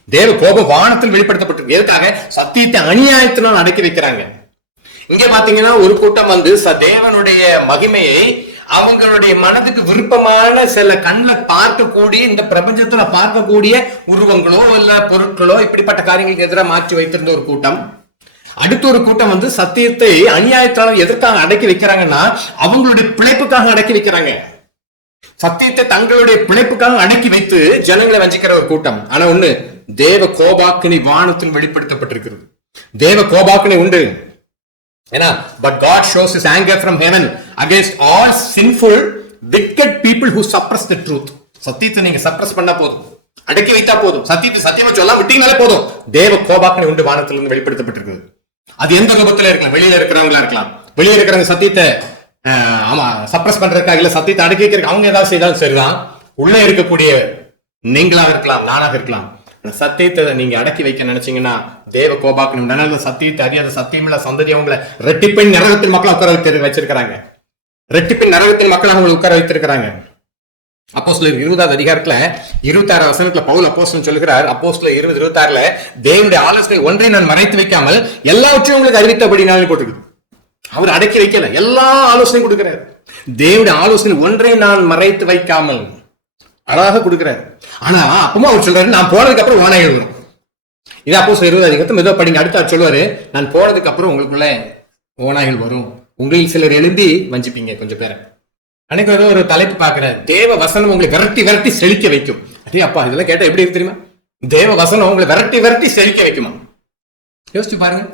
தேவ கோபம் வானத்தில் வெளிப்படுத்தப்பட்டிருக்கு. எதுக்காக? சத்தியத்தை அநியாயத்தினால் அடக்கி வைக்கிறாங்க. இங்க பாத்தீங்கன்னா ஒரு கூட்டம் வந்து தேவனுடைய மகிமையை அவங்களுடைய மனதுக்கு விருப்பமான சில கண்ணில் பார்க்கக்கூடிய, இந்த பிரபஞ்சத்துல பார்க்கக்கூடிய உருவங்களோ இல்ல பொருட்களோ இப்படிப்பட்ட காரியங்களுக்கு எதிராக மாற்றி வைத்திருந்த ஒரு கூட்டம். அடுத்த ஒரு கூட்டம் வந்து சத்தியத்தை அநியாயத்தால் எதற்காக அடக்கி வைக்கிறாங்கன்னா அவங்களுடைய பிழைப்புக்காக அடக்கி வைக்கிறாங்க. சத்தியத்தை தங்களுடைய பிழைப்புக்காக அடக்கி வைத்து ஜனங்களை வஞ்சிக்கிற ஒரு கூட்டம். ஆனா ஒண்ணு, தேவ கோபாக்கினி வானத்தில் வெளிப்படுத்தப்பட்டிருக்கிறது. தேவ கோபாக்கினி உண்டு. ஏன்னா, but God shows his anger from heaven against all sinful wicked people who suppress the truth. சத்தியத்தை நீங்க சப்ரஸ் பண்ணா போதும், அடக்கி வைத்தா போதும், சத்தியத்தை சத்தியமா சொல்லாம விட்டீங்கனாலே போதும், தேவ கோபாக்கினி உண்டு வானத்திலிருந்து வெளிப்படுத்தப்பட்டிருக்கிறது. அது எந்த ரூபத்துல இருக்கலாம்? வெளியில இருக்கிறவங்களா இருக்கலாம். வெளியே இருக்கிறவங்க சத்தியத்தை ஆமா சப்ரஸ் பண்றதுக்காக இல்ல சத்தியத்தை அடக்கி வைக்கிறதுக்கு அவங்க ஏதாவது செய்தாலும் சரிதான். உள்ளே இருக்கக்கூடிய நீங்களாக இருக்கலாம், நானாக இருக்கலாம். சத்தியத்தை நீங்க அடக்கி வைக்க நினைச்சீங்கன்னா தேவ கோபாக்கினி சத்தியத்தை அறியாத சத்தியமில்ல சந்ததி அவங்களை ரெட்டிப்பின் நரகத்தின் மக்களை உட்கார வச்சிருக்கிறாங்க. ரெட்டிப்பின் நரகத்தின் மக்களை அவங்களை உட்கார வைத்திருக்கிறாங்க. அப்போஸ்தலர் 20:26 பவுல் அப்போஸ்தலன் சொல்கிறார். அப்போஸ்தலர் 20:26 தேவனுடைய ஆலோசனை ஒன்றை நான் மறைத்து வைக்காமல் எல்லாவற்றையும் உங்களுக்கு அறிவித்தபடினாலே போட்டுருக்கு. அவர் அடக்கி வைக்கல, எல்லா ஆலோசனையும் கொடுக்கிறார். தேவனுடைய ஆலோசனை ஒன்றை நான் மறைத்து வைக்காமல் அழகாக கொடுக்கிறார். ஆனா அப்பமா அவர் சொல்றாரு, நான் போனதுக்கு அப்புறம் ஓநாய்கள் வரும். இது அப்போஸ்தலர் 20:26 ஏதோ படிங்க. அடுத்து சொல்லுவாரு, நான் போனதுக்கு அப்புறம் உங்களுக்குள்ள ஓநாய்கள் வரும், உங்களில் சிலர் எழுதி வஞ்சிப்பீங்க கொஞ்சம் பேரை. அன்னைக்கு ஏதோ ஒரு தலைப்பு பாக்குறேன், தேவ வசனம் உங்களை விரட்டி விரட்டி செழிக்க வைக்கும். அதே அப்பா இதெல்லாம் கேட்டா எப்படி இருக்கு தெரியுமா? தேவ வசனம் உங்களை விரட்டி விரட்டி செழிக்க வைக்குமா? யோசிச்சு பாருங்க.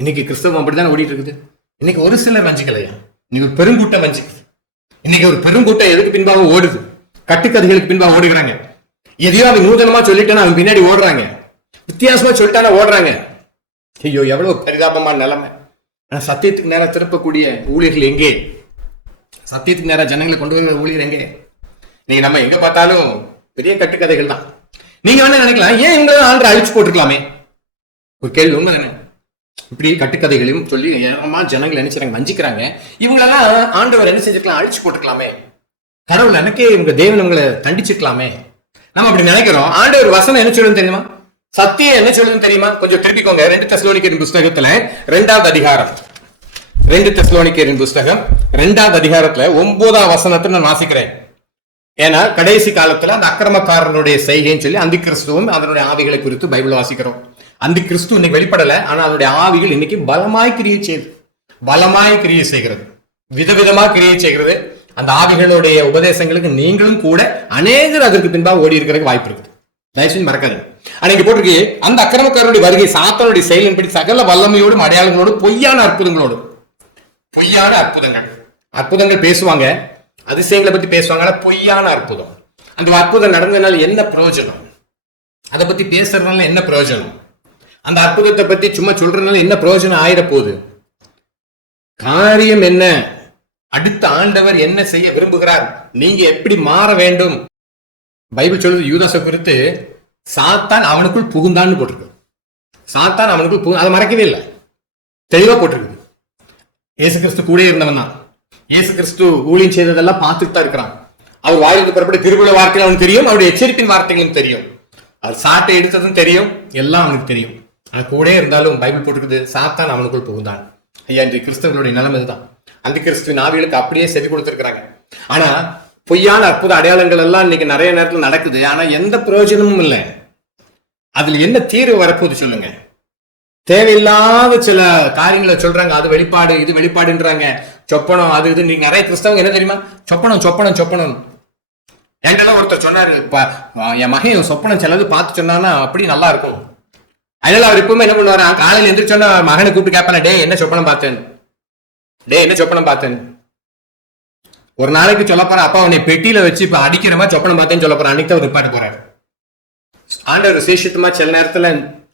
இன்னைக்கு கிறிஸ்தவம் அப்படிதான் ஓடிட்டு இருக்குது. இன்னைக்கு ஒரு சிலர் வஞ்சிக்கலையா, இன்னைக்கு ஒரு பெருங்கூட்டம் வஞ்சிக்குது. இன்னைக்கு ஒரு பெருங்கூட்டம் எதுக்கு பின்பாக ஓடுது? கட்டுக்கதைகளுக்கு பின்பாக ஓடுகிறாங்க. எதையோ அவன் நூதனமா சொல்லிட்டானா அவன் பின்னாடி ஓடுறாங்க, வித்தியாசமா சொல்லிட்டானா ஓடுறாங்க. ஐயோ எவ்வளவு பரிதாபமான நிலைமை. சத்தியத்துக்கு நேரம் திருப்பக்கூடிய ஊழியர்கள் எங்கே? சத்தியத்துக்கு நேரம் ஜனங்களை கொண்டு வர ஊழியர் எங்கே? நீங்க நம்ம எங்க பார்த்தாலும் பெரிய கட்டுக்கதைகள் தான். நீங்க வேணா நினைக்கலாம், ஏன் இவங்க ஆண்டு அழிச்சு போட்டுருக்கலாமே? ஒரு கேள்வி உண்மை தானே? இப்படி கட்டுக்கதைகளையும் சொல்லி ஏறமா ஜனங்கள் நினைச்சாங்க, வஞ்சிக்கிறாங்க. இவங்களெல்லாம் ஆண்டவர் என்ன செஞ்சிருக்கலாம்? அழிச்சு போட்டுக்கலாமே. கடவுள் எனக்கே இவங்க தேவன் உங்களை தண்டிச்சிருக்கலாமே. நம்ம அப்படி நினைக்கிறோம். ஆண்டவர் வசனம் என்ன சொல்லுன்னு தெரியுமா? சத்தியம் என்ன சொல்லுன்னு தெரியுமா? கொஞ்சம் திருப்பிக்கோங்க. 2 தெசலோனிக்கேயர் புஸ்தகத்துல 2வது அதிகாரம், 2 தெசலோனிக்கேயர் புஸ்தகம் 2வது அதிகாரத்துல 9ஆம் வசனத்தை நான் வாசிக்கிறேன். ஏன்னா கடைசி காலத்துல அந்த அக்கிரமக்காரனுடைய செய்கைன்னு சொல்லி அந்த கிறிஸ்துவும் அதனுடைய ஆவிகளை குறித்து பைபிள் வாசிக்கிறோம். அந்த கிறிஸ்து இன்னைக்கு வெளிப்படல, ஆனா அதனுடைய ஆவிகள் இன்னைக்கு பலமாய் கிரியை செய்கிறது, விதவிதமா கிரியை செய்கிறது. அந்த ஆவிகளுடைய உபதேசங்களுக்கு நீங்களும் கூட அநேகர் அதற்கு பின்பாக ஓடி இருக்கிறதுக்கு வாய்ப்பு இருக்குது. தயவுசெய்து மறக்காது. அன்னைக்கு போட்டிருக்கு, அந்த அக்கிரமக்காரனுடைய வருகை சாத்தானுடைய செயலின்படி சகல வல்லமையோடும் அடையாளங்களோடு பொய்யான அற்புதங்கள் பேசுவாங்க, அதிசயங்களை பத்தி பேசுவாங்க. ஆனா பொய்யான அற்புதம். அந்த அற்புதம் நடந்ததுனால என்ன பிரயோஜனம்? அதை பத்தி பேசுறதுனால என்ன பிரயோஜனம்? அந்த அற்புதத்தை பத்தி சும்மா சொல்றதுனால என்ன பிரயோஜனம் ஆயிட போகுது? காரியம் என்ன? அடுத்த ஆண்டவர் என்ன செய்ய விரும்புகிறார்? நீங்க எப்படி மாற வேண்டும்? பைபிள் சொல்றது யூதாசை குறித்து சாத்தான் அவனுக்குள் புகுந்தான்னு போட்டிருக்கு. சாத்தான் அவனுக்குள் அதை மறக்கவே இல்லை, தெளிவா போட்டிருக்கு. இயேசு கிறிஸ்து கூட இருந்தவன் தான். இயேசு கிறிஸ்து ஊழியம் செய்ததெல்லாம் பார்த்துட்டு தான் இருக்கிறான். அவர் வாயிலிருந்து புறப்பட்ட திருவிழா வார்த்தைகள் அவனுக்கு தெரியும், அவருடைய எச்சரிப்பின் வார்த்தைகளும் தெரியும், அவர் சாட்டை எடுத்ததும் தெரியும், எல்லாம் அவனுக்கு தெரியும். ஆனா கூட இருந்தாலும் பைபிள் போட்டிருக்குது, சாத்தான் அவனுக்குள் புகுந்தான். ஐயா, இந்த கிறிஸ்தவர்களுடைய நிலைமை இதுதான். அந்த கிறிஸ்துவின் ஆவிகளுக்கு அப்படியே செவி கொடுத்திருக்கிறாங்க. ஆனா பொய்யான அற்புத அடையாளங்கள் எல்லாம் இன்னைக்கு நிறைய நேரத்தில் நடக்குது. ஆனா எந்த பிரயோஜனமும் இல்லை. அதுல என்ன தீர்வு வரப்போகுது சொல்லுங்க? தேவையில்லாத சில காரியங்களை சொல்றாங்க, அது வெளிப்பாடு இது வெளிப்பாடுன்றாங்க, சொப்பனம் அது இது. நீங்க நிறைய கிறிஸ்தவங்க என்ன தெரியுமா? சொப்பனம் என்கிட்ட ஒருத்தர் சொன்னாரு, என் மகன் சொப்பனம் சிலது பார்த்து சொன்னான்னா அப்படி நல்லா இருக்கும். அதனால அவர் எப்பவுமே என்ன பண்ணுவாரு, காலையில எந்திரிச்சோன்னா மகனை கூப்பிட்டு கேட்பான, டே என்ன சொப்பனம் பார்த்தேன், டே என்ன சொப்பனம் பார்த்தேன். ஒரு நாளைக்கு சொல்ல போற, அப்பா உன்னை பெட்டியில வச்சு இப்ப அடிக்கிற மாதிரி சொப்பனம் பார்த்தேன்னு சொல்ல போறேன். அன்னைக்கு அவர் நிப்பாட்டு போறாரு. ஆண்டவர் விசேஷமா சில நேரத்துல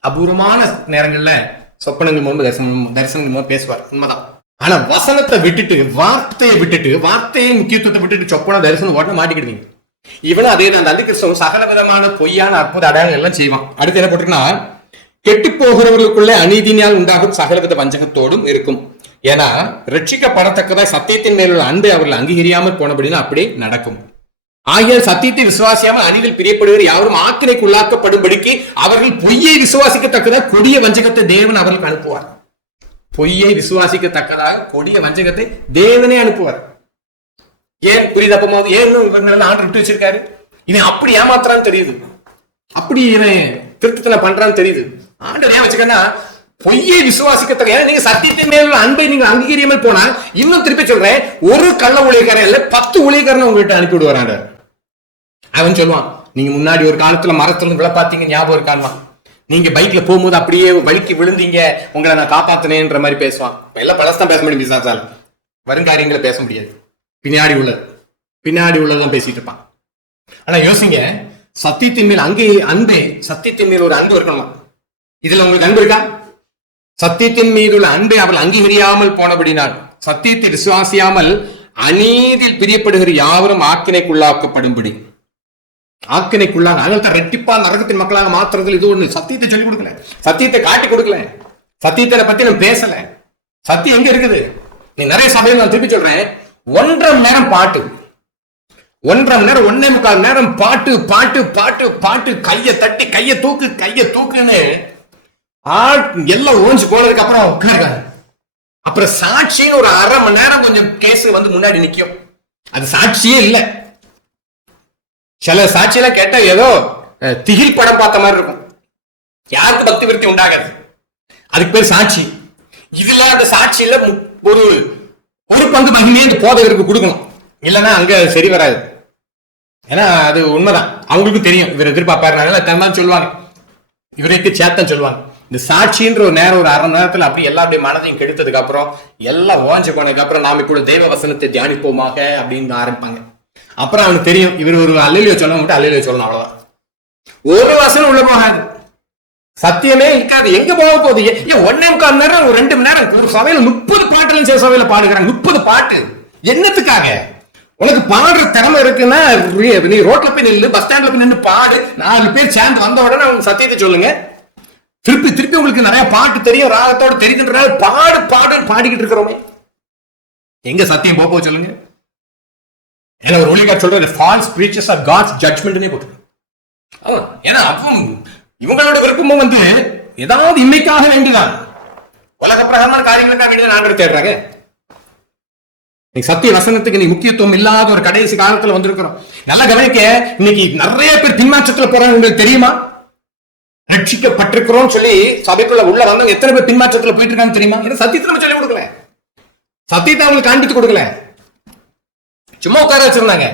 அபூர்வமான நேரங்கள்ல சொப்பனங்கள் மூலம் தரிசனங்கள் மூலம் பேசுவார், உண்மைதான். ஆனா வசனத்தை விட்டுட்டு, வார்த்தையை விட்டுட்டு, வார்த்தையை முக்கியத்துவத்தை விட்டுட்டு சொப்பன தரிசனம் ஓட்ட மாட்டிக்கிடுவீங்க. இவனும் அதே தான். அந்த அந்திகிறிஸ்தவன் சகல விதமான பொய்யான அற்புத அடையாளங்கள் எல்லாம் செய்வான். அடுத்து என்ன போட்டுருன்னா, கெட்டு போகிறவர்களுக்குள்ள அநீதியினால் உண்டாகும் சகலவித வஞ்சகத்தோடும் இருக்கும். ஏன்னா ரட்சிக்கப்படத்தக்கதா சத்தியத்தின் மேலுள்ள அன்பை அவர்கள் அங்கீகரியாமல் போனபடினா அப்படி நடக்கும். ஆகிய சத்தியத்தை விசுவாசியாமல் அணிகள் பிரியப்படுகிற யாரும் ஆக்கினைக்கு உள்ளாக்கப்படும்படிக்கு அவர்கள் பொய்யை விசுவாசிக்கத்தக்கதா கொடிய வஞ்சகத்தை தேவன் அவர்களுக்கு அனுப்புவார். பொய்யை விசுவாசிக்கத்தக்கதாக கொடிய வஞ்சகத்தை தேவனே அனுப்புவார். ஏன் புரிதப்போ ஏன் இவங்க ஆண்டு விட்டு வச்சிருக்காரு? இவன் அப்படி ஏமாத்துறான்னு தெரியுது, அப்படி இவன் திருத்தனை பண்றான்னு தெரியுது. ஆண்டு ஏன் வச்சுக்கன்னா பொய்யை விசுவாசிக்கத்தக்க, நீங்க சத்தியத்தின் மேல் அன்பை நீங்க அங்கீகரியாமல் போனா, இன்னும் திருப்பி சொல்றேன், ஒரு கள்ள ஊழியக்காரன் இல்ல 10 ஊழியக்காரன் உங்ககிட்ட அனுப்பி விடுவாராண்ட. அவன் சொல்லுவான், நீங்க முன்னாடி ஒரு காலத்துல மரத்துல விழ பாத்தீங்க, ஞாபகம் இருக்கான்மா, நீங்க பைக்ல போகும்போது அப்படியே வலிக்கு விழுந்தீங்க, உங்களை நான் காப்பாத்தினேன்ற மாதிரி பேசுவான். எல்லாம் பழசதான் பேச முடியும், பிசாசால வருங்காரியங்களை பேச முடியாது. பின்னாடி உள்ளதான் பேசிட்டு இருப்பான். ஆனா யோசிங்க, சத்தியத்தின் மேல் அங்கே அன்பே, சத்தியத்தின் மேல் ஒரு அன்பு இருக்கணும். இதுல உங்களுக்கு அன்பு இருக்கா? சத்தியத்தின் மீது உள்ள அன்பை அவர்கள் அங்கீகரியாமல் போனபடினால், சத்தியத்தை விசுவாசியாமல் அநீதியில் பிரியப்படுகிற யாவரும் ஆக்கினைக்குள்ளாக்கப்படும்படி, ஆக்கினைக்குள்ளாக அதனால ரெட்டிப்பா நரகத்தின் மக்களாக மாத்துறதுல இது ஒண்ணு. சத்தியத்தை சொல்லிக் கொடுக்கல, சத்தியத்தை காட்டி கொடுக்கல, சத்தியத்தை பத்தி நம்ம பேசல. சத்தியம் எங்க இருக்குது? நீ நிறைய சபையில் நான் திருப்பி சொல்றேன், 1.5 மணி நேரம் பாட்டு, 1.5 மணி நேரம் 1.25 மணி நேரம் பாட்டு பாட்டு பாட்டு பாட்டு, கையை தட்டி கையை தூக்குன்னு எல்லாம் ஓஞ்சு போனதுக்கு அப்புறம் உட்காருக்காங்க. அப்புறம் சாட்சின்னு ஒரு 1/2 மணி நேரம் கொஞ்சம் கேஸ் வந்து முன்னாடி நிக்கும். அது சாட்சியே இல்லை. சில சாட்சியெல்லாம் கேட்டா ஏதோ திகில் படம் பார்த்த மாதிரி இருக்கும், யாருக்கு பக்தி விருத்தி உண்டாகாது. அதுக்கு பேர் சாட்சி. இதுல அந்த சாட்சியில ஒரு பங்கு மகிமையே இந்த போதகருக்கு கொடுக்கணும், இல்லைன்னா அங்க சரி வராது. ஏன்னா அது உண்மைதான், அவங்களுக்கும் தெரியும் இவர் எதிர்பார்ப்பாரு, தந்தான் சொல்லுவாங்க, இவருக்கு சேத்தன் சொல்லுவாங்க. இந்த சாட்சின்ற ஒரு நேரம் ஒரு 1/2 மணி நேரத்துல அப்படி எல்லாருடைய மனதையும் கெடுத்ததுக்கு அப்புறம், எல்லாம் ஓஞ்சு போனதுக்கு அப்புறம் நாம கூட தெய்வ வசனத்தை தியானிப்போமாக அப்படின்னு ஆரம்பிப்பாங்க. அப்புறம் அவனுக்கு தெரியும் இவர் ஒரு அல்லேலூயா சொல்ல மட்டும் அல்லேலூயா சொல்லணும், அவ்வளவுதான். ஒரு வசனம் உள்ள போகாது, சத்தியமே இருக்காது. எங்க போக போகுது? 1.25 மணி நேரம் 2 மணி நேரம் ஒரு சபையில 30 பாட்டுல சில சபையில பாடுகிறாங்க. 30 பாட்டு என்னத்துக்காக? உனக்கு பாடுற திறமை இருக்குன்னா நீ ரோட்ல போய் நின்று, பஸ் ஸ்டாண்ட்ல போய் நின்று பாடு. 4 பேர் சேர்ந்து வந்த உடனே அவங்க சத்தியத்தை சொல்லுங்க. திருப்பி உங்களுக்கு நிறைய பாட்டு தெரியும், ராகத்தோட தெரியுதுன்ற பாடுன்னு பாடிக்கிட்டு இருக்கிறோமே, எங்க சத்தியம் போக சொல்லுங்க. ஏன்னா ஒரு ஒளிகார் சொல்ற ஃபால்ஸ் பிரீச்சர்ஸ் ஆர் காட்ஸ் ஜட்ஜ்மெண்ட்னே போட்டு. ஏன்னா அப்போ இவங்களோட விருப்பமும் வந்து ஏதாவது இன்னைக்காக வேண்டிதான், உலக பிரகாரமான காரியங்களுக்காக வேண்டியதான் ஆண்டவர் தேடுறாங்க. சத்திய வசனத்துக்கு நீ முக்கியத்துவம் இல்லாத ஒரு கடைசி காலத்துல வந்திருக்கிறோம். நல்லா கவனிக்க, இன்னைக்கு நிறைய பேர் பின்மாற்றத்துல போறாங்க. உங்களுக்கு தெரியுமா? ரட்சிக்கப்பட்டிருக்கிறோம் சொல்லி சபைக்குள்ள உள்ள வந்தவங்க எத்தனை பேர் பின்மாற்றத்துல போயிட்டு இருக்காங்க தெரியுமா? சத்தியத்தை நம்ம சொல்லி கொடுக்கல, சத்தியத்தை அவங்களுக்கு காண்பித்து கொடுக்கல, சும்மா உட்கார வச்சிருந்தாங்க.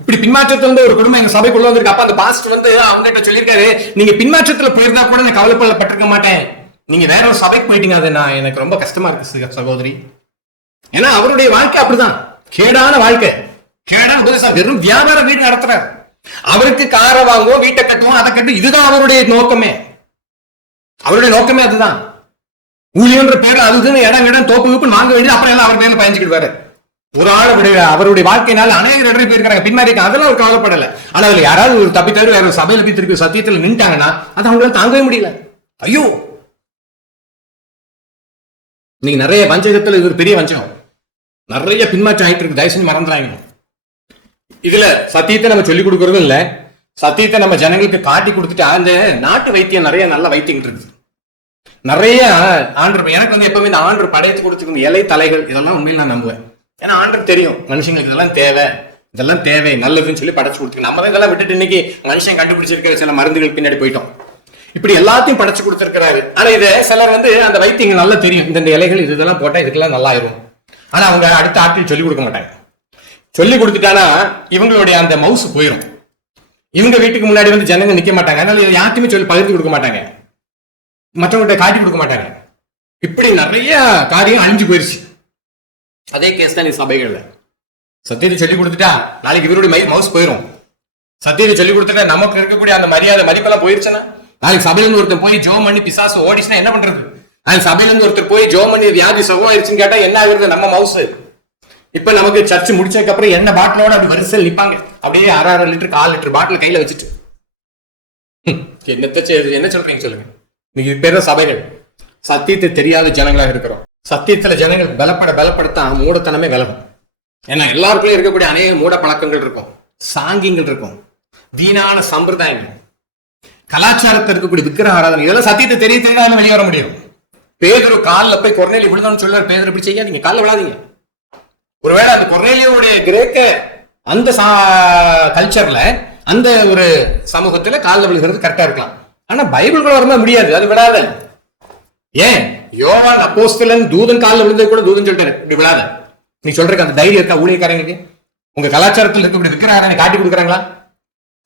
இப்படி பின்மாற்றத்துல வந்து ஒரு குடும்பம் எங்க சபைக்குள்ள வந்திருக்கு. அப்ப அந்த பாஸ்டர் வந்து அவங்க கிட்ட சொல்லியிருக்காரு, நீங்க பின்மாற்றத்துல போயிருந்தா கூட நான் கவலைப்பட்டிருக்க மாட்டேன், நீங்க வேற ஒரு சபைக்கு போயிட்டீங்க, அது நான் எனக்கு ரொம்ப கஷ்டமா இருக்கு சகோதரி. ஏன்னா அவருடைய வாழ்க்கை அப்படிதான், கேடான வாழ்க்கை, கேடான உபதேசம், வெறும் வியாபார வீடு நடத்துறாரு. அவருக்கு காரை வாங்குவோம், வீட்டை கட்டுவோம், அதை கட்டும், இதுதான் அவருடைய நோக்கமே. அதுதான். ஊழியன்ற பேர் அதுக்குன்னு இடம் தோப்பு வாங்க வேண்டியது, அப்புறம் எல்லாம் அவர் பேர்ல பயஞ்சுக்கிடுவாரு. ஒரு ஆள் அவருடைய வாழ்க்கையினால அநேகர் இடறி போயிருக்காங்க, பின்மாறி அதெல்லாம் ஒரு கவலைப்படல. ஆனா அதுல யாராவது ஒரு தப்பி தவிர வேற சபையில போய் திருப்பி சத்தியத்துல நின்ட்டாங்கன்னா அது அவங்களால தாங்கவே முடியல. ஐயோ, நீங்க நிறைய வஞ்சகத்துல இது ஒரு பெரிய வஞ்சகம், நிறைய பின்மாற்றம் ஆயிட்டு இருக்கு. தயவு செஞ்சு மறந்துறாங்க. இதுல சத்தியத்தை நம்ம சொல்லிக் கொடுக்கறதும் இல்ல, சத்தியத்தை நம்ம ஜனங்களுக்கு காட்டி கொடுத்துட்டு அந்த நாட்டு வைத்தியம் நிறைய நல்ல வைத்தியம் இருக்கு. நிறைய ஆண்டு எனக்கு வந்து எப்பவுமே இந்த ஆண்டு படைத்து கொடுத்துருக்க இலை தலைகள் இதெல்லாம் உண்மையில் நான் நம்புவேன். ஏன்னா ஆண்டு தெரியும் மனுஷங்களுக்கு இதெல்லாம் தேவை நல்லதுன்னு சொல்லி படைச்சு கொடுத்துருக்கு. நம்ம தான் இதெல்லாம் விட்டுட்டு இன்னைக்கு மனுஷன் கண்டுபிடிச்சிருக்கிற சில மருந்துகள் பின்னாடி போயிட்டோம். இப்படி எல்லாத்தையும் படைச்சு கொடுத்துருக்கிறாரு. ஆனா இதை சிலர் வந்து அந்த வைத்தியங்கள் நல்லா தெரியும், இந்த இலைகள் இதெல்லாம் போட்டா இதுக்கெல்லாம் நல்லா ஆயிரும். ஆனா அவங்க அடுத்த ஆட்கள் சொல்லிக் கொடுக்க மாட்டாங்க. சொல்லி கொடுத்துட்டானா இவங்களுடைய அந்த மவுஸ் போயிடும். இவங்க வீட்டுக்கு முன்னாடி வந்து ஜனங்க நிக்க மாட்டாங்க. அதனால யார்ட்டுமே சொல்லி பகிர்ந்து கொடுக்க மாட்டாங்க, மற்றவங்கள்ட்ட காட்டி கொடுக்க மாட்டாங்க. இப்படி நிறைய காரியம் அழிஞ்சு போயிருச்சு. அதே கேஸ் தான் சபைகள்ல. சத்தியத்தை சொல்லி கொடுத்துட்டா நாளைக்கு இவருடைய மவுஸ் போயிடும். சத்தியத்தை சொல்லி கொடுத்துட்டா நமக்கு இருக்கக்கூடிய அந்த மரியாதை மதிப்பெல்லாம் போயிருச்சுன்னா, நாளைக்கு சபையில இருந்து ஒருத்தர் போய் ஜோம் பண்ணி பிசாசு ஓடிச்சுன்னா என்ன பண்றது? நாளைக்கு சபையில இருந்து ஒருத்தர் போய் ஜோம் பண்ணி வியாதி சுகமாயிருச்சுன்னு கேட்டா என்ன ஆகுறது? நம்ம மவுஸ். இப்ப நமக்கு சர்ச் முடிச்சதுக்கு அப்புறம் என்ன பாட்டிலோட அப்படி வரிசையில் நிப்பாங்க, அப்படியே 6 லிட்டர் 4 லிட்டர் பாட்டில் கையில வச்சுட்டு. என்ன சொல்றீங்க சொல்லுங்க? நீங்க பேர் சபைகள். சத்தியத்தை தெரியாத ஜனங்களாக இருக்கிறோம். சத்தியத்துல ஜனங்கள் பலப்படுத்தான் மூடத்தனமே விலகும். ஏன்னா எல்லாருக்குள்ளயும் இருக்கக்கூடிய அநேக மூட பழக்கங்கள் இருக்கும், சாங்கியங்கள் இருக்கும், வீணான சம்பிரதாயங்கள், கலாச்சாரத்தில் இருக்கக்கூடிய விக்கிரக ஆராதனை, இதெல்லாம் சத்தியத்தை தெரியாம வெளியே வர முடியும். பேதுரு காலில் போய் கொர்நேலி விழுந்தோன்னு சொல்லுவார். பேதுரு இப்படி செய்யாதீங்க, காலில் விழாதீங்க. ஒருவேளை அந்த கொர்நேலியோடைய கிரேக்க அந்த கல்ச்சர்ல அந்த ஒரு சமூகத்துல காலில் விழுகிறது கரெக்டா இருக்கலாம். ஆனா பைபிள்குள்ள வரும்போது முடியாது, அது விடாத. ஏன் யோவான் அப்போஸ்தலன் தூதன் காலில் விழுந்தது கூட தூதன் சொல்லிட்டாரு இப்படி விழாத. நீ சொல்றதுக்கு அந்த தைரியம் இருக்கா ஊழியக்காரங்களுக்கு? உங்க கலாச்சாரத்தில் இருக்கக்கூடிய விக்கிரக காட்டி கொடுக்குறாங்களா?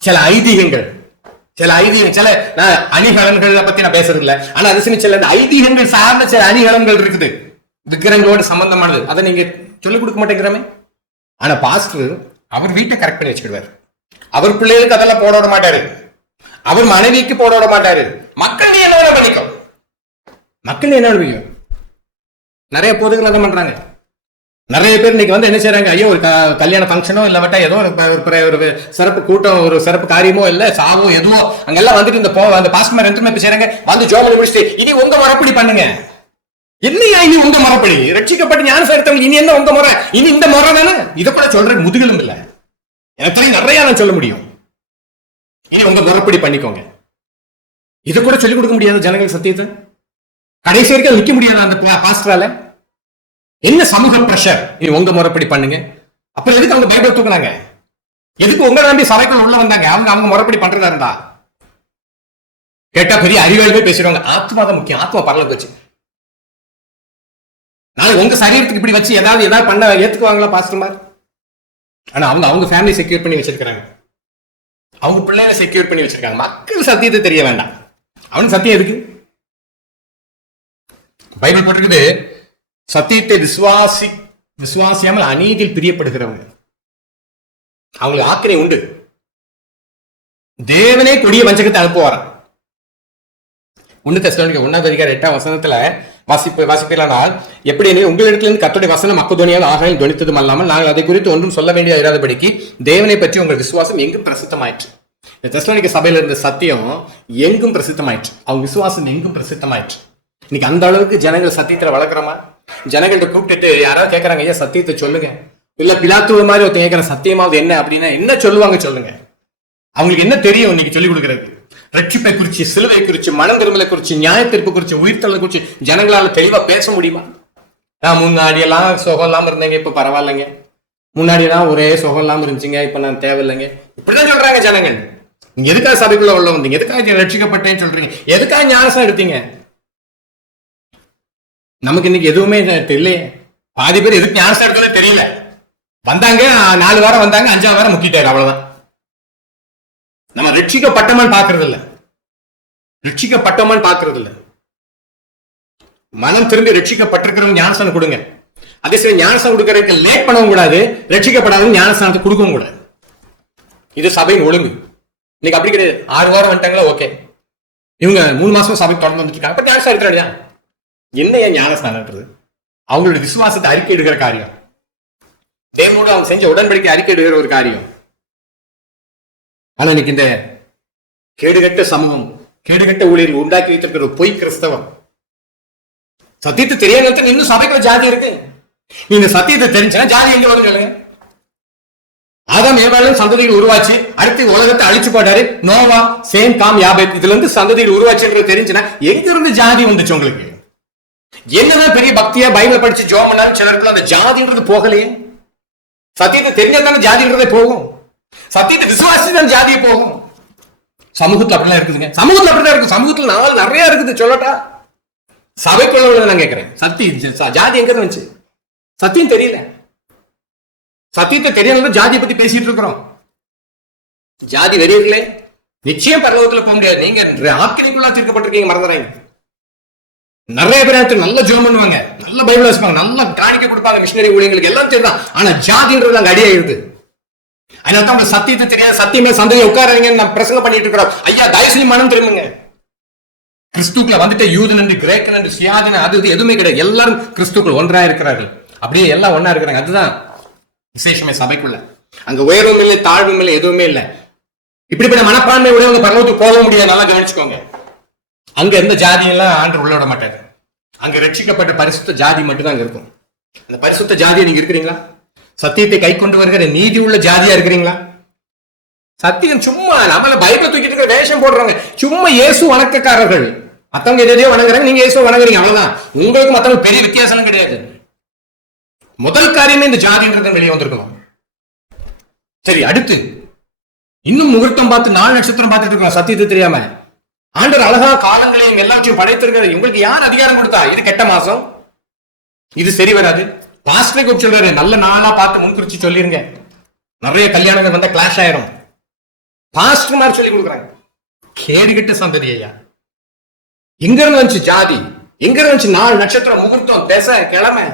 சில ஐதீகங்கள், சில அணிகலன்களை பத்தி நான் பேசுறது இல்லை. ஆனா அது சில ஐதீகங்கள் சார்ந்த சில அணிகலன்கள் இருக்குது விக்கிரங்களோட சம்பந்தமானது. அதை நீங்க சொல்லிக் கொடுக்க மாட்டேங்கிறமே. ஆனா பாஸ்டர் அவர் வீட்டை கரெக்ட் பண்ணி வச்சுக்கிடுவார். அவர் பிள்ளைகளுக்கு அதெல்லாம் போட விட மாட்டாரு, அவர் மனைவிக்கு போட விட மாட்டாரு. மக்கள் நீ என்ன பண்ணிக்கோ, மக்கள் என்ன பண்ணிக்கோ. நிறைய பொதுகள் அதை பண்றாங்க. நிறைய பேர் இன்னைக்கு வந்து என்ன செய்யறாங்க, ஐயோ ஒரு கல்யாண ஃபங்க்ஷனோ இல்ல ஏதோ ஒரு சிறப்பு கூட்டம், ஒரு சிறப்பு காரியமோ இல்ல சாவோ எதுவோ அங்கெல்லாம் வந்துட்டு இந்த பாஸ்டர் ரெண்டுமே செய்யறாங்க. வந்து ஜோமனை முடிச்சுட்டு இனி உங்க முறைப்படி பண்ணுங்க. என்னையா இனி உங்க முறைப்படி ரட்சிக்கப்பட்டு ஞானம் எடுத்தவங்க இனி என்ன உங்க முறை? இனி இந்த முறை தானே. இதை கூட சொல்ற முதுகலும் இல்ல. எனக்கு நிறைய நான் சொல்ல முடியும். இனி உங்க முறைப்படி பண்ணிக்கோங்க. இது கூட சொல்லிக் கொடுக்க முடியாத ஜனங்கள் சத்தியத்தை கடைசி வரைக்கும் நிக்க முடியாத அந்த பாஸ்டரால. என்ன சமூக பிரஷர், இனி உங்க முறைப்படி பண்ணுங்க. அப்புறம் எதுக்கு அவங்க பைபிள் தூக்குனாங்க? எதுக்கு உங்க நம்பி சபைக்குள்ள உள்ள வந்தாங்க? அவங்க முறைப்படி பண்றதா இருந்தா கேட்டா பெரிய அறிவாளிவே பேசுறாங்க. ஆத்மா தான் முக்கியம், ஆத்மா பரல வச்சு. நாளைக்கு உங்க சரீரத்துக்கு இப்படி வச்சு ஏதாவது பண்ண ஏத்துக்குவாங்களா பாஸ்டர்மார்? ஆனா அவங்க ஃபேமிலி செக்யூர் பண்ணி வச்சிருக்காங்க, அவங்க பிள்ளைகளை செக்யூர் பண்ணி வச்சிருக்காங்க. மக்கள் சத்தியத்தை தெரிய வேண்டாம். அவனுக்கு சத்தியம் எதுக்கு? பைபிள் போட்டிருக்குது, சத்தியத்தை விசுவாசியாமல் அநீதியில் பிரியப்படுகிறவங்க அவங்களுக்கு ஆக்கினை உண்டு. தேவனே கொடிய வஞ்சகத்தை அனுப்புவாராம். 1 தெசலோனிக்கர் 1:8 வாசிப்பீர்களானால், எப்படி உங்களிடத்திலிருந்து கர்த்தருடைய வசனம் மக்கதோனியால் ஆகையில் துணித்ததும் அல்லாமல் நாங்கள் அதை குறித்து ஒன்றும் சொல்ல வேண்டிய இராதபடிக்கு தேவனை பற்றி உங்கள் விசுவாசம் எங்கும் பிரசித்தமாயிற்று. இந்த தெசலோனிக்க சபையில இருந்த சத்தியம் எங்கும் பிரசித்தமாயிற்று, அவங்க விசுவாசம் எங்கும் பிரசித்தமாயிற்று. இன்னைக்கு அந்த அளவுக்கு ஜனங்கள் சத்தியத்துல வளர்க்குறோமா? ஜனங்கள்ட்ட கூப்பிட்டுட்டு யாராவது கேட்கறாங்க, ஐயா சத்தியத்தை சொல்லுங்க, இல்ல பிலாத்துவ மாதிரி ஒருத்தர் கேட்கிற சத்தியமாவது என்ன அப்படின்னா என்ன சொல்லுவாங்க சொல்லுங்க. அவங்களுக்கு என்ன தெரியும் இன்னைக்கு சொல்லிக் கொடுக்கறது? ரட்சிப்பை குறிச்சு, சிலுவை குறிச்சு, மனம் திரும்பலை குறிச்சு, நியாயத்தீர்ப்பு குறிச்சு, உயிர்த்தலை குறிச்சு ஜனங்களால தெளிவா பேச முடியுமா? நான் முன்னாடி எல்லாம் சுகம் இல்லாம இருந்தேங்க, இப்ப பரவாயில்லைங்க. முன்னாடி எல்லாம் ஒரே சுகம் இல்லாம இருந்துச்சுங்க, இப்ப நான் தேவையில்லைங்க. இப்படிதான் சொல்றாங்க ஜனங்கள். நீங்க எதுக்காக சபைக்குள்ள உள்ள வந்தீங்க? எதுக்காக ரட்சிக்கப்பட்டேன்னு சொல்றீங்க? எதுக்காக ஞானசம் எடுத்தீங்க? நமக்கு இன்னைக்கு எதுவுமே தெரியலையே. பாதி பேர் எதுக்கு ஞானசம் எடுத்தோன்னு தெரியல. வந்தாங்க 4 வாரம் வந்தாங்க, 5ஆவது வாரம் முக்கிட்டாரு, அவ்வளவுதான். நம்ம ரட்சிக்கப்பட்டோமான்னு பாக்குறது இல்ல, ரட்சிக்கப்பட்டோமான்னு பாக்குறது இல்ல. மனம் திரும்பி ரட்சிக்கப்பட்டிருக்கிறவங்க ஞானஸ்தானம் கொடுங்க. அதே சரி ஞானஸ்தானம் கொடுக்கறதுக்கு லேட் பண்ணவும் கூடாது, ரட்சிக்கப்படாதவங்க ஞானஸ்தானத்தை கொடுக்கவும் கூடாது. இது சபையின் ஒழுங்கு. இன்னைக்கு அப்படி கிடையாது. 6 வாரம் வந்துட்டாங்களா, ஓகே. இவங்க 3 மாசம் சபைக்கு தொடர்ந்து வந்துட்டு இருக்காங்க, அப்ப ஞானஸ்தானம் எடுத்துறாடியா? என்ன ஏன் ஞானஸ்தானம்ன்றது? அவங்களுடைய விசுவாசத்தை அறிக்கை எடுக்கிற காரியம், தேவனோடு அவங்க செஞ்ச உடன்படிக்கை அறிக்கை எடுக்கிற ஒரு காரியம். ஆனா இன்னைக்கு இந்த கேடுகட்ட சமூகம், கேடுகட்ட ஊழியர்கள் உண்டாக்கி வைத்திருக்கிற ஒரு பொய் கிறிஸ்தவம். சத்தியத்தை தெரியாத இன்னும் சபைக்கு ஜாதி இருக்கு. நீங்க சத்தியத்தை தெரிஞ்சா ஜாதி எங்க வரும் சொல்லுங்க? ஆதாம் ஏவாளும் சந்ததிகள் உருவாச்சு, அடுத்து உலகத்தை அழிச்சு போட்டாரு. நோவா, சேம், காம், யாபேத், இதுல இருந்து சந்ததிகள் உருவாச்சுன்றது தெரிஞ்சுன்னா எங்க இருந்து ஜாதி வந்துச்சு உங்களுக்கு? என்னதான் பெரிய பக்தியா பைபிள் படிச்சு ஜோம் பண்ணாலும் சிலருக்கு அந்த ஜாதின்றது போகலையே. சத்தியத்தை தெரிஞ்சாதானே ஜாதின்றதே போகும். சத்தியத்தை விசுவாசி தான் ஜாதியை போகும். சமூகத்துல அப்படிலாம் இருக்குதுங்க, சமூகத்துல அப்படிதான் இருக்கு. சமூகத்துல நிறைய இருக்குது, சொல்லட்டா? சபைக்குள்ள நான் கேட்கிறேன், சத்தியம் ஜாதி எங்க வந்துச்சு? சத்தியம் தெரியல. சத்தியத்தை தெரியல ஜாதியை பத்தி பேசிட்டு இருக்கிறோம். ஜாதி வெறியர்களே நிச்சயம் பரலோகத்துல போக முடியாது. நீங்க ஆக்கிரமிப்புள்ளா தீர்க்கப்பட்டிருக்கீங்க, மறந்துறாங்க. நிறைய பேர் நல்ல ஜெபம் பண்ணுவாங்க, நல்ல பைபிள் வாசிப்பாங்க, நல்ல காணிக்கை கொடுப்பாங்க, மிஷினரி ஊழியர்களுக்கு எல்லாம் தெரியும். ஆனா ஜாதின்றது அங்க அடியாயிருது. அதனால தான் உங்களுக்கு சத்தியத்தை தெரியாது, சத்தியமே சந்தையை உட்காருங்க நான் பிரசங்கம் பண்ணிட்டு இருக்கிறோம். ஐயா தயவுசெய்து மனம் திரும்புங்க. கிறிஸ்துக்குள்ள வந்துட்டு யூதன் என்று கிரேக்கன் என்று சுயாதீன அது எதுவுமே கிடையாது. எல்லாரும் கிறிஸ்துக்குள் ஒன்றா இருக்கிறார்கள், அப்படியே எல்லாம் ஒன்னா இருக்கிறாங்க. அதுதான் விசேஷமே சபைக்குள்ள. அங்க உயர்வும் இல்லை, தாழ்வும் இல்லை, எதுவுமே இல்லை. இப்படிப்பட்ட மனப்பான்மை உடையவங்க பரலோகத்துக்கு போக முடியாது. நல்லா கவனிச்சுக்கோங்க. அங்க எந்த ஜாதியெல்லாம் ஆண்டு உள்ள விட மாட்டாரு. அங்க ரட்சிக்கப்பட்ட பரிசுத்த ஜாதி மட்டும்தான் அங்க இருக்கும். அந்த பரிசுத்த ஜாதியை நீங்க இருக்கிறீங்களா? சத்தியத்தை கை கொண்டு வருகிற நீதி உள்ள ஜாதியா இருக்கிறீங்களா? சத்தியம் சும்மா நம்மள பைபிள் தூக்கிட்டு இருக்கிற வேஷம் போடுறாங்க. சும்மா இயேசு வணக்கக்காரர்கள். மத்தவங்க எதையோ வணங்குறாங்க, நீங்க இயேசு வணங்குறீங்க, அவ்வளவுதான். உங்களுக்கு மத்தவங்க பெரிய வித்தியாசம் கிடையாது. முதல் காரியமே இந்த ஜாதின்றது வெளியே வந்திருக்கணும். சரி, அடுத்து இன்னும் முகூர்த்தம் பார்த்து 4 நட்சத்திரம் பார்த்துட்டு இருக்கோம் சத்தியத்தை தெரியாம. ஆண்டவர் அழகா காலங்களையும் எல்லாத்தையும் படைத்திருக்கிறது. உங்களுக்கு யார் அதிகாரம் கொடுத்தா? இது கெட்ட மாசம், இது சரி வராது. பாஸ்டரை கூப்பிட்டு சொல்றாரு, நல்ல நாளா பார்த்து முன்குறிச்சு சொல்லிருங்க. நிறைய கல்யாணங்கள் வந்தா கிளாஷ் ஆயிரும். பாஸ்டர் மாதிரி சொல்லி கொடுக்குறாங்க. கேடுகிட்ட சந்ததி ஐயா. எங்க இருந்து வந்துச்சு ஜாதி? எங்க இருந்து வந்துச்சு 4 நட்சத்திரம், முகூர்த்தம், திசை, கிழமை?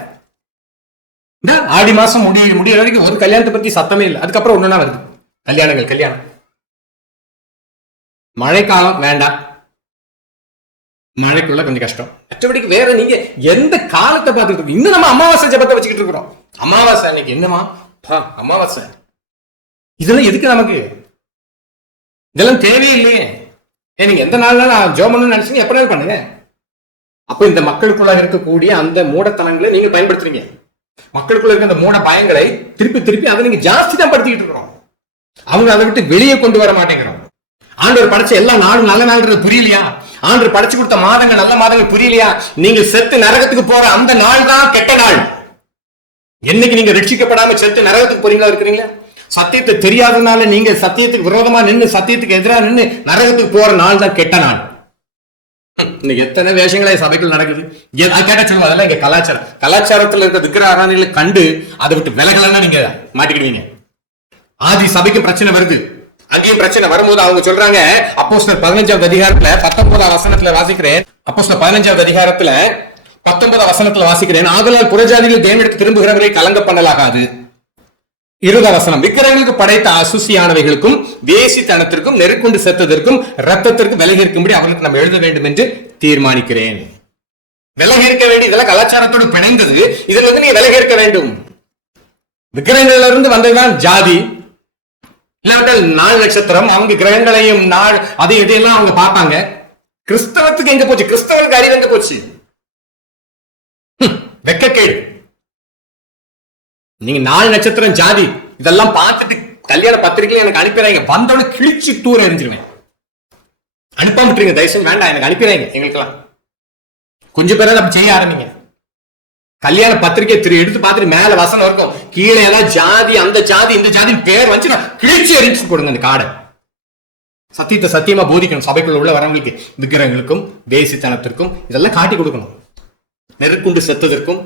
ஆடி மாசம் முடிய வரைக்கும் ஒரு கல்யாணத்தை பத்தி சத்தமே இல்லை. அதுக்கப்புறம் ஒண்ணுனா வருது கல்யாணம். மழைக்காலம் வேண்டாம், மழைக்குள்ள கொஞ்சம் கஷ்டம். மற்றபடிக்கு வேற நீங்க எந்த காலத்தை பார்த்துட்டு இருக்கோம்? இன்னும் நம்ம அமாவாசை ஜபத்தை வச்சுக்கிட்டு இருக்கிறோம். அமாவாசை அன்னைக்கு என்னமா அமாவாசை, இதெல்லாம் எதுக்கு நமக்கு? இதெல்லாம் தேவையில்லையே. நீங்க எந்த நாள்னாலும் ஜோம் பண்ணணும்னு நினைச்சீங்க, எப்படினாலும் பண்ணுங்க. அப்ப இந்த மக்களுக்குள்ள இருக்கக்கூடிய அந்த மூடத்தனங்களை நீங்க பயன்படுத்துறீங்க. மக்களுக்குள்ள இருக்க அந்த மூட பயங்களை திருப்பி அதை நீங்க ஜாஸ்தி தான் படுத்திக்கிட்டு இருக்கிறோம். அவங்க அதை விட்டு வெளியே கொண்டு வர மாட்டேங்கிறோம். ஆண்டவர் படைச்ச எல்லா நாளும் நல்ல நாள்ன்றது புரியலையா? ஆண்டவர் படைச்சு கொடுத்த மாதங்கள் நல்ல மாதங்கள் புரியலையா? நீங்க செத்து நரகத்துக்கு போற அந்த நாள் தான் கெட்ட நாள். என்னைக்கு நீங்க ரட்சிக்கப்படாம செத்து நரகத்துக்கு போறீங்களா இருக்கிறீங்களா? சத்தியத்தை தெரியாதனால நீங்க சத்தியத்துக்கு விரோதமா நின்று, சத்தியத்துக்கு எதிராக நின்று நரகத்துக்கு போற நாள் தான் கெட்ட நாள். இன்னைக்கு எத்தனை வேஷங்களே சபைகள் நடக்குது. கேட்ட சொல்லுவோம், அதெல்லாம் இங்க கலாச்சாரத்துல இருக்க விக்கிர ஆராதனைகளை கண்டு அதை விட்டு விலகலன்னா நீங்க மாட்டிக்கிடுவீங்க. ஆதி சபைக்கு பிரச்சனை வருது, அங்கேயும் பிரச்சனை வரும்போது அவங்க சொல்றாங்க, அப்போஸ்தலர் 15வது அதிகாரத்துல 19வது வசனத்துல வாசிக்கிறேன். அப்போஸ்தலர் 15வது அதிகாரத்துல 19வது வசனத்துல வாசிக்கிறேன். ஆதலால் புறஜாதிகள் தேவனுக்கு திரும்புகிறவரை கலங்க பண்ணலாகாது. 20வது வசனம், விக்கிரங்களுக்கு படைத்த அசுசியானவைகளுக்கும் வேசித்தனத்திற்கும் நெருக்குண்டு செத்ததற்கும் ரத்தத்திற்கும் விலகி இருக்கும்படி அவர்களுக்கு நம்ம எழுத வேண்டும் என்று தீர்மானிக்கிறேன். விலகி இருக்க வேண்டிய இதெல்லாம் கலாச்சாரத்தோடு பிணைந்தது. இதுல நீங்க விலகி இருக்க வேண்டும். விக்கிரகங்கள்ல இருந்து வந்ததுதான் ஜாதி. இல்லாவிட்டால் 4 நட்சத்திரம், அவங்க கிரகங்களையும் நாள் அதை இதையெல்லாம் அவங்க பார்ப்பாங்க. கிறிஸ்தவத்துக்கு எங்க போச்சு? கிறிஸ்தவனுக்கு அறிவு எங்க போச்சு? வெக்கக்கேடு. நீங்க 4 நட்சத்திரம் ஜாதி இதெல்லாம் பார்த்துட்டு கல்யாண பத்திரிகையில எனக்கு அனுப்பிடுறாங்க. வந்தோட கிழிச்சு தூர எரிஞ்சிருவேன். அனுப்பாம விட்டுருங்க, தயவுசெய்து வேண்டாம், எனக்கு அனுப்பிடுறாங்க. எங்களுக்கெல்லாம் கொஞ்சம் பேராது அப்படி செய்ய ஆரம்பிங்க. கல்யாண பத்திரிகை எடுத்து பார்த்துட்டு மேல வசனம் இருக்கும், கீழே எல்லாம் ஜாதி, அந்த ஜாதி இந்த ஜாதி பேர் வச்சு கிழிச்சு எரிச்சு கொடுங்க அந்த காடை. சத்தியத்தை சத்தியமா போதிக்கணும். சபைக்குள்ள உள்ள வரவங்களுக்கு விக்கிரகங்களுக்கும் வேசித்தனத்திற்கும் இதெல்லாம் காட்டி கொடுக்கணும். நெருக்குண்டு செத்ததற்கும்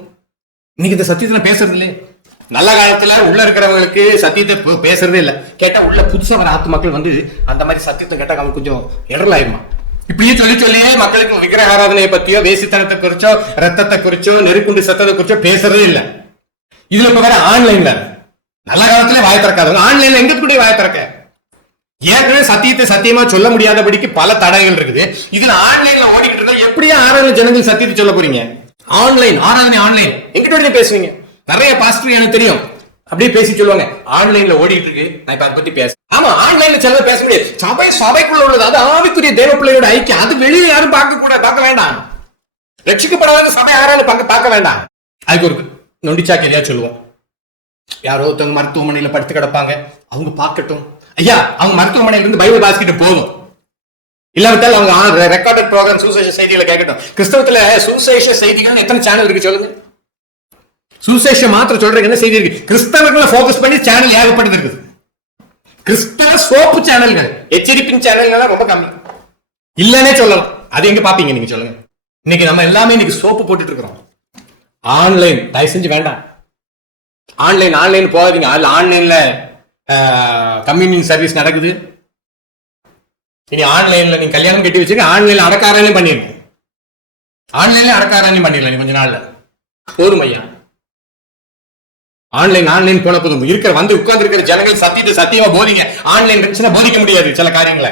இன்னைக்கு இந்த சத்தியத்தை பேசுறது இல்லையே. நல்ல காலத்துல உள்ள இருக்கிறவங்களுக்கு சத்தியத்தை பேசுறதே இல்லை. கேட்டா உள்ள புதுசா வர ஆத்துமாக்கள் வந்து அந்த மாதிரி சத்தியத்தை கேட்டா அவங்க கொஞ்சம் இடரலாயிருமா. இப்படியே சொல்லியே மக்களுக்கு விக்கிரக ஆராதனையை பத்தியோ வேசித்தனத்தை குறிச்சோ ரத்தத்தை குறிச்சோ நெருக்குண்டு சத்தத்தை குறிச்சோ பேசுறதே இல்லை. இதுல இப்ப வேற ஆன்லைன்ல நல்ல காலத்துல வாய திறக்காதவங்க ஆன்லைன்ல எங்க கூட வாய திறக்க. ஏற்கனவே சத்தியத்தை சத்தியமா சொல்ல முடியாதபடிக்கு பல தடைகள் இருக்குது. இதுல ஆன்லைன்ல ஓடிக்கிட்டு இருந்தா எப்படியா ஆராதனை ஜனங்கள் சத்தியத்தை சொல்ல போறீங்க? ஆன்லைன் ஆராதனை, ஆன்லைன் எங்கிட்ட பேசுவீங்க. நிறைய பாஸ்டர் எனக்கு தெரியும், அப்படியே பேசி சொல்லுவாங்க, ஆன்லைன்ல ஓடிட்டு இருக்கு, நான் இப்ப அதை பத்தி பேச. ஆமா, ஆன்லைன்ல சில பேச முடியாது. சபைக்குள்ள உள்ளது அது ஆவிக்குரிய தேவ பிள்ளையோட ஐக்கியம். அது வெளியே யாரும் பார்க்க வேண்டாம். ரட்சிக்கப்படாத சபை யாராலும் பார்க்க வேண்டாம். அதுக்கு ஒரு நொண்டிச்சாக்கு எதையா சொல்லுவோம். யாரோ ஒருத்தவங்க மருத்துவமனையில படுத்து கிடப்பாங்க, அவங்க பார்க்கட்டும். ஐயா, அவங்க மருத்துவமனையில இருந்து பைபிள் வாசிக்கிட்டு போதும். இல்லாவிட்டால் அவங்க ரெக்கார்டட் ப்ரோக்ராம் சுவிசேஷ செய்திகளை கேட்கட்டும். கிறிஸ்தவத்துல சுவிசேஷ செய்திகள் எத்தனை சேனல் இருக்கு சொல்லுங்க. சுவிசேஷம் மாத்திரம் சொல்றதுக்கு என்ன செய்தி இருக்கு? கிறிஸ்தவர்களை போக்கஸ் பண்ணி சேனல் ஏகப்பட்டது இருக்குது. கிறிஸ்தவ சோப்பு சேனல்கள், எச்சரிப்பின் சேனல்கள் ரொம்ப கம்மி இல்லன்னே சொல்லலாம். அது எங்க பாப்பீங்க நீங்க சொல்லுங்க. இன்னைக்கு நம்ம எல்லாமே இன்னைக்கு சோப்பு போட்டுட்டு இருக்கிறோம். ஆன்லைன் தயவு செஞ்சு வேண்டாம். ஆன்லைன் போகாதீங்க. அதுல ஆன்லைன்ல கம்யூனிங் சர்வீஸ் நடக்குது. இனி ஆன்லைன்ல நீங்க கல்யாணம் கட்டி வச்சுக்க, ஆன்லைன்ல அடக்காரனையும் பண்ணிருங்க. ஆன்லைன்ல அடக்காரனையும் பண்ணிடலாம் கொஞ்ச நாள்ல. போதும் ஐயா. ஆன்லைன் போன போதும். இருக்கிற வந்து உட்கார்ந்து இருக்கிற ஜனங்கள் சத்தியமா போதிங்க. ஆன்லைன் இருந்துச்சுன்னா போதிக்க முடியாது சில காரியங்களை.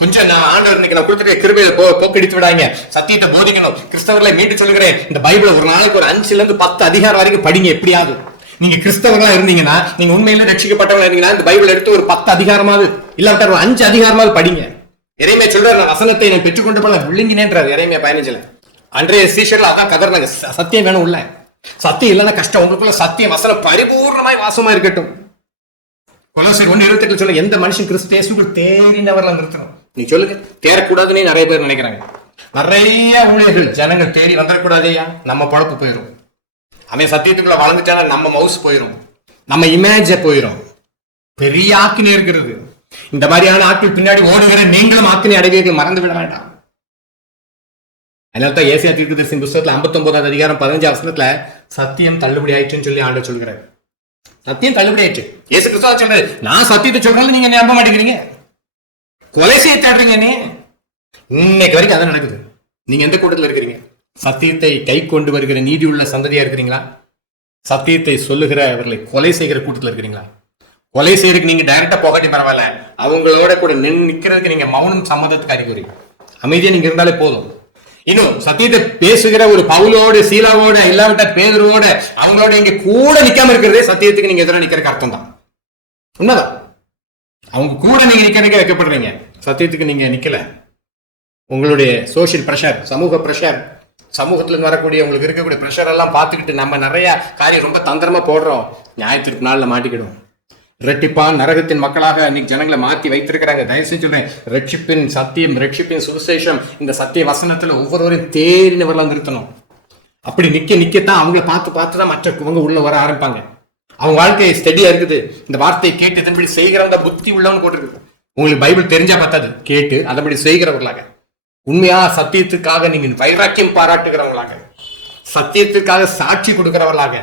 கொஞ்சம் நான் ஆண்டவர் இன்னைக்கு நான் கொடுத்துட்டு கிருபையில போக்கடித்து விடாங்க. சத்தியத்தை போதிக்கணும். கிறிஸ்தவர்களை மீண்டு சொல்லுகிறேன், இந்த பைபிளை ஒரு நாளைக்கு ஒரு 5 to 10 அதிகாரம் வரைக்கும் படிங்க. எப்படியாவது நீங்க கிறிஸ்தவர்களா இருந்தீங்கன்னா, நீங்க உண்மையில ரட்சிக்கப்பட்டவங்க இருந்தீங்கன்னா, இந்த பைபிள் எடுத்து ஒரு 10 அதிகாரமாவது இல்லாவிட்ட ஒரு 5 அதிகாரமாவது படிங்க. எரேமியா சொல்றாரு, நான் வசனத்தை நான் பெற்றுக்கொண்டு போல விழுங்கினேன்றாரு எரேமியா 15. அன்றைய சீஷர்கள் அதான் கதர்னாங்க, சத்தியம் வேணும் உள்ள. சத்தியம் இல்லைன்னா கஷ்டம். உங்களுக்குள்ள சத்தியம் வசனம் பரிபூர்ணமாய் வாசமா இருக்கட்டும். கொலோசியர் 1:28 சொல்ல, எந்த மனுஷன் கிறிஸ்து இயேசுக்குள் தேறினவர்ல நிறுத்தணும். நீ சொல்லுங்க, தேரக்கூடாதுன்னு நிறைய பேர் நினைக்கிறாங்க. நிறைய ஊழியர்கள் ஜனங்கள் தேடி வந்துடக்கூடாதையா, நம்ம பழப்பு போயிடும். அவன் சத்தியத்துக்குள்ள வளர்ந்துட்டானா நம்ம மவுஸ் போயிடும், நம்ம இமேஜ போயிடும். பெரிய ஆக்கினே இருக்கிறது. இந்த மாதிரியான ஆட்கள் பின்னாடி ஓடுகிற நீங்களும் ஆக்கினை அடைவீர்கள், மறந்து விட வேண்டாம். அதனால்தான் ஏசாயா தீர்க்கதரிசியின் புத்தகத்துல 59வது அதிகாரம் 15வது வசனத்துல சத்தியம் தள்ளுபடி ஆயிடுச்சுன்னு சொல்லி ஆண்டவர் சொல்கிறார். சத்தியம் தள்ளுபடி ஆயிடுச்சு. இயேசு கிறிஸ்து சொல்றாரு, நான் சத்தியத்தை சொல்றேன், நீங்க நம்ப மாட்டேங்கிறீங்க, கொலை செய்ய தேடுறீங்க. இன்னைக்கு வரைக்கும் அதான் நடக்குது. நீங்க எந்த கூட்டத்தில் இருக்கிறீங்க? சத்தியத்தை கை கொண்டு வருகிற நீதி உள்ள சந்ததியா இருக்கிறீங்களா? சத்தியத்தை சொல்லுகிறவர்களை கொலை செய்கிற கூட்டத்தில் இருக்கிறீங்களா? கொலை செய்யறதுக்கு நீங்க டைரக்டா போகாட்டி பரவாயில்ல, அவங்களோட கூட நிக்கிறதுக்கு நீங்க மௌனம் சம்மதத்துக்கு அறிகுறி. அமைதியா நீங்க இருந்தாலே போதும். இன்னும் சத்தியத்தை பேசுகிற ஒரு பவுலோடு சீலாவோட இல்லாவிட்ட பேதுருவோட அவங்களோட இங்க கூட நிக்காம இருக்கிறதே சத்தியத்துக்கு நீங்க எதிராக நிக்கிறதுக்கு அர்த்தம் தான். உண்மைதான். அவங்க கூட நீங்க நிக்கிறதுக்கு வைக்கப்படுறீங்க, சத்தியத்துக்கு நீங்க நிக்கல. உங்களுடைய சோசியல் பிரஷர், சமூக பிரஷர், சமூகத்துல வரக்கூடிய உங்களுக்கு இருக்கக்கூடிய பிரஷர் எல்லாம் பார்த்துக்கிட்டு நம்ம நிறைய காரியம் ரொம்ப தந்திரமா போடுறோம். நியாயத்திற்கு நாள்ல மாட்டிக்கிடும். இரட்டிப்பான் நரகத்தின் மக்களாக இன்னைக்கு ஜனங்களை மாத்தி வைத்திருக்கிறாங்க. தயவு செஞ்சு சொல்றேன், ரட்சிப்பின் சத்தியம், ரட்சிப்பின் சுவிசேஷம், இந்த சத்திய வசனத்துல ஒவ்வொருவரையும் தேறினவர்களா நிறுத்தணும். அப்படி நிக்கத்தான் அவங்கள பார்த்து தான் மற்றவங்க உள்ள வர ஆரம்பிப்பாங்க. அவங்க வாழ்க்கை ஸ்டெடியா இருக்குது. இந்த வார்த்தையை கேட்டு இதன்படி செய்கிறவங்க புத்தி உள்ளவங்க போட்டிருக்கு. உங்களுக்கு பைபிள் தெரிஞ்சா பார்த்தாது, கேட்டு அதன்படி செய்கிறவர்களாக, உண்மையா சத்தியத்துக்காக நீங்க வைராக்கியம் பாராட்டுகிறவங்களாக, சத்தியத்துக்காக சாட்சி கொடுக்கிறவர்களாக,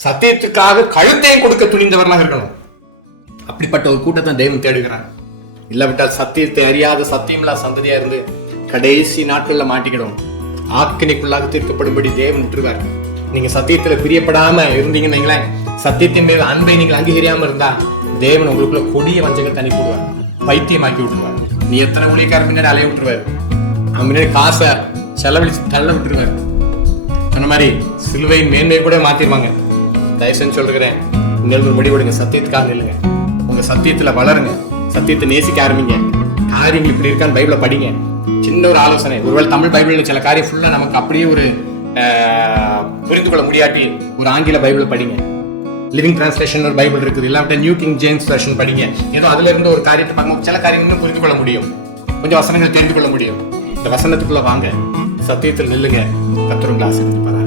சத்தியத்துக்காக கழுத்தையும் கொடுக்க துணிந்தவர்களாக இருக்கணும். அப்படிப்பட்ட ஒரு கூட்டத்தை தெய்வம் தேடுகிறார். இல்லாவிட்டால் சத்தியத்தை அறியாத சத்தியமில்லா சந்ததியா இருந்து கடைசி நாட்கள்ல மாட்டிக்கிடும். ஆக்கினைக்குள்ளாக தீர்க்கப்படும்படி தேவன் விட்டுருவார். நீங்க சத்தியத்துல பிரியப்படாம இருந்தீங்கன்னா, சத்தியத்தின் மீது அன்பை நீங்கள் அங்கீகரியாம இருந்தா, தேவன் உங்களுக்குள்ள கொடிய வஞ்சகத்தை அனுப்பி விடுவார், பைத்தியமாக்கி விட்டுருவார். நீ எத்தனை ஊழியக்காரர் முன்னாடி அலைய விட்டுருவாரு, அவன் முன்னாடி காசை செலவழிச்சு தள்ள விட்டுருவாரு. அந்த மாதிரி சிலுவையின் மேன்மை கூட மாத்திருவாங்க. தயவுசெய்து சொல்றேன், நீங்கள் முடிவெடுங்க, சத்தியத்துக்காக நில்லுங்க, உங்க சத்தியத்துல வளருங்க, சத்தியத்தை நேசிக்க ஆரம்பிங்க. காரியங்கள் இப்படி இருக்கான்னு பைபிளை படிங்க. சின்ன ஒரு ஆலோசனை, ஒருவேளை தமிழ் பைபிள் சில காரியம் ஃபுல்லா நமக்கு அப்படியே ஒரு புரிந்து கொள்ள முடியாட்டி ஒரு ஆங்கில பைபிள் படிங்க. லிவிங் டிரான்ஸ்லேஷன் ஒரு பைபிள் இருக்குது, இல்லாவிட்ட நியூ கிங் ஜேம்ஸ் வெர்ஷன் படிங்க. ஏதோ அதுல இருந்து ஒரு காரியத்தை பார்க்கும் சில காரியங்களும் புரிந்து கொள்ள முடியும், கொஞ்சம் வசனங்கள் தெரிந்து கொள்ள முடியும். இந்த வசனத்துக்குள்ள வாங்க, சத்தியத்தில் நில்லுங்க, கர்த்தர் உங்களை ஆசீர்வதிப்பார்.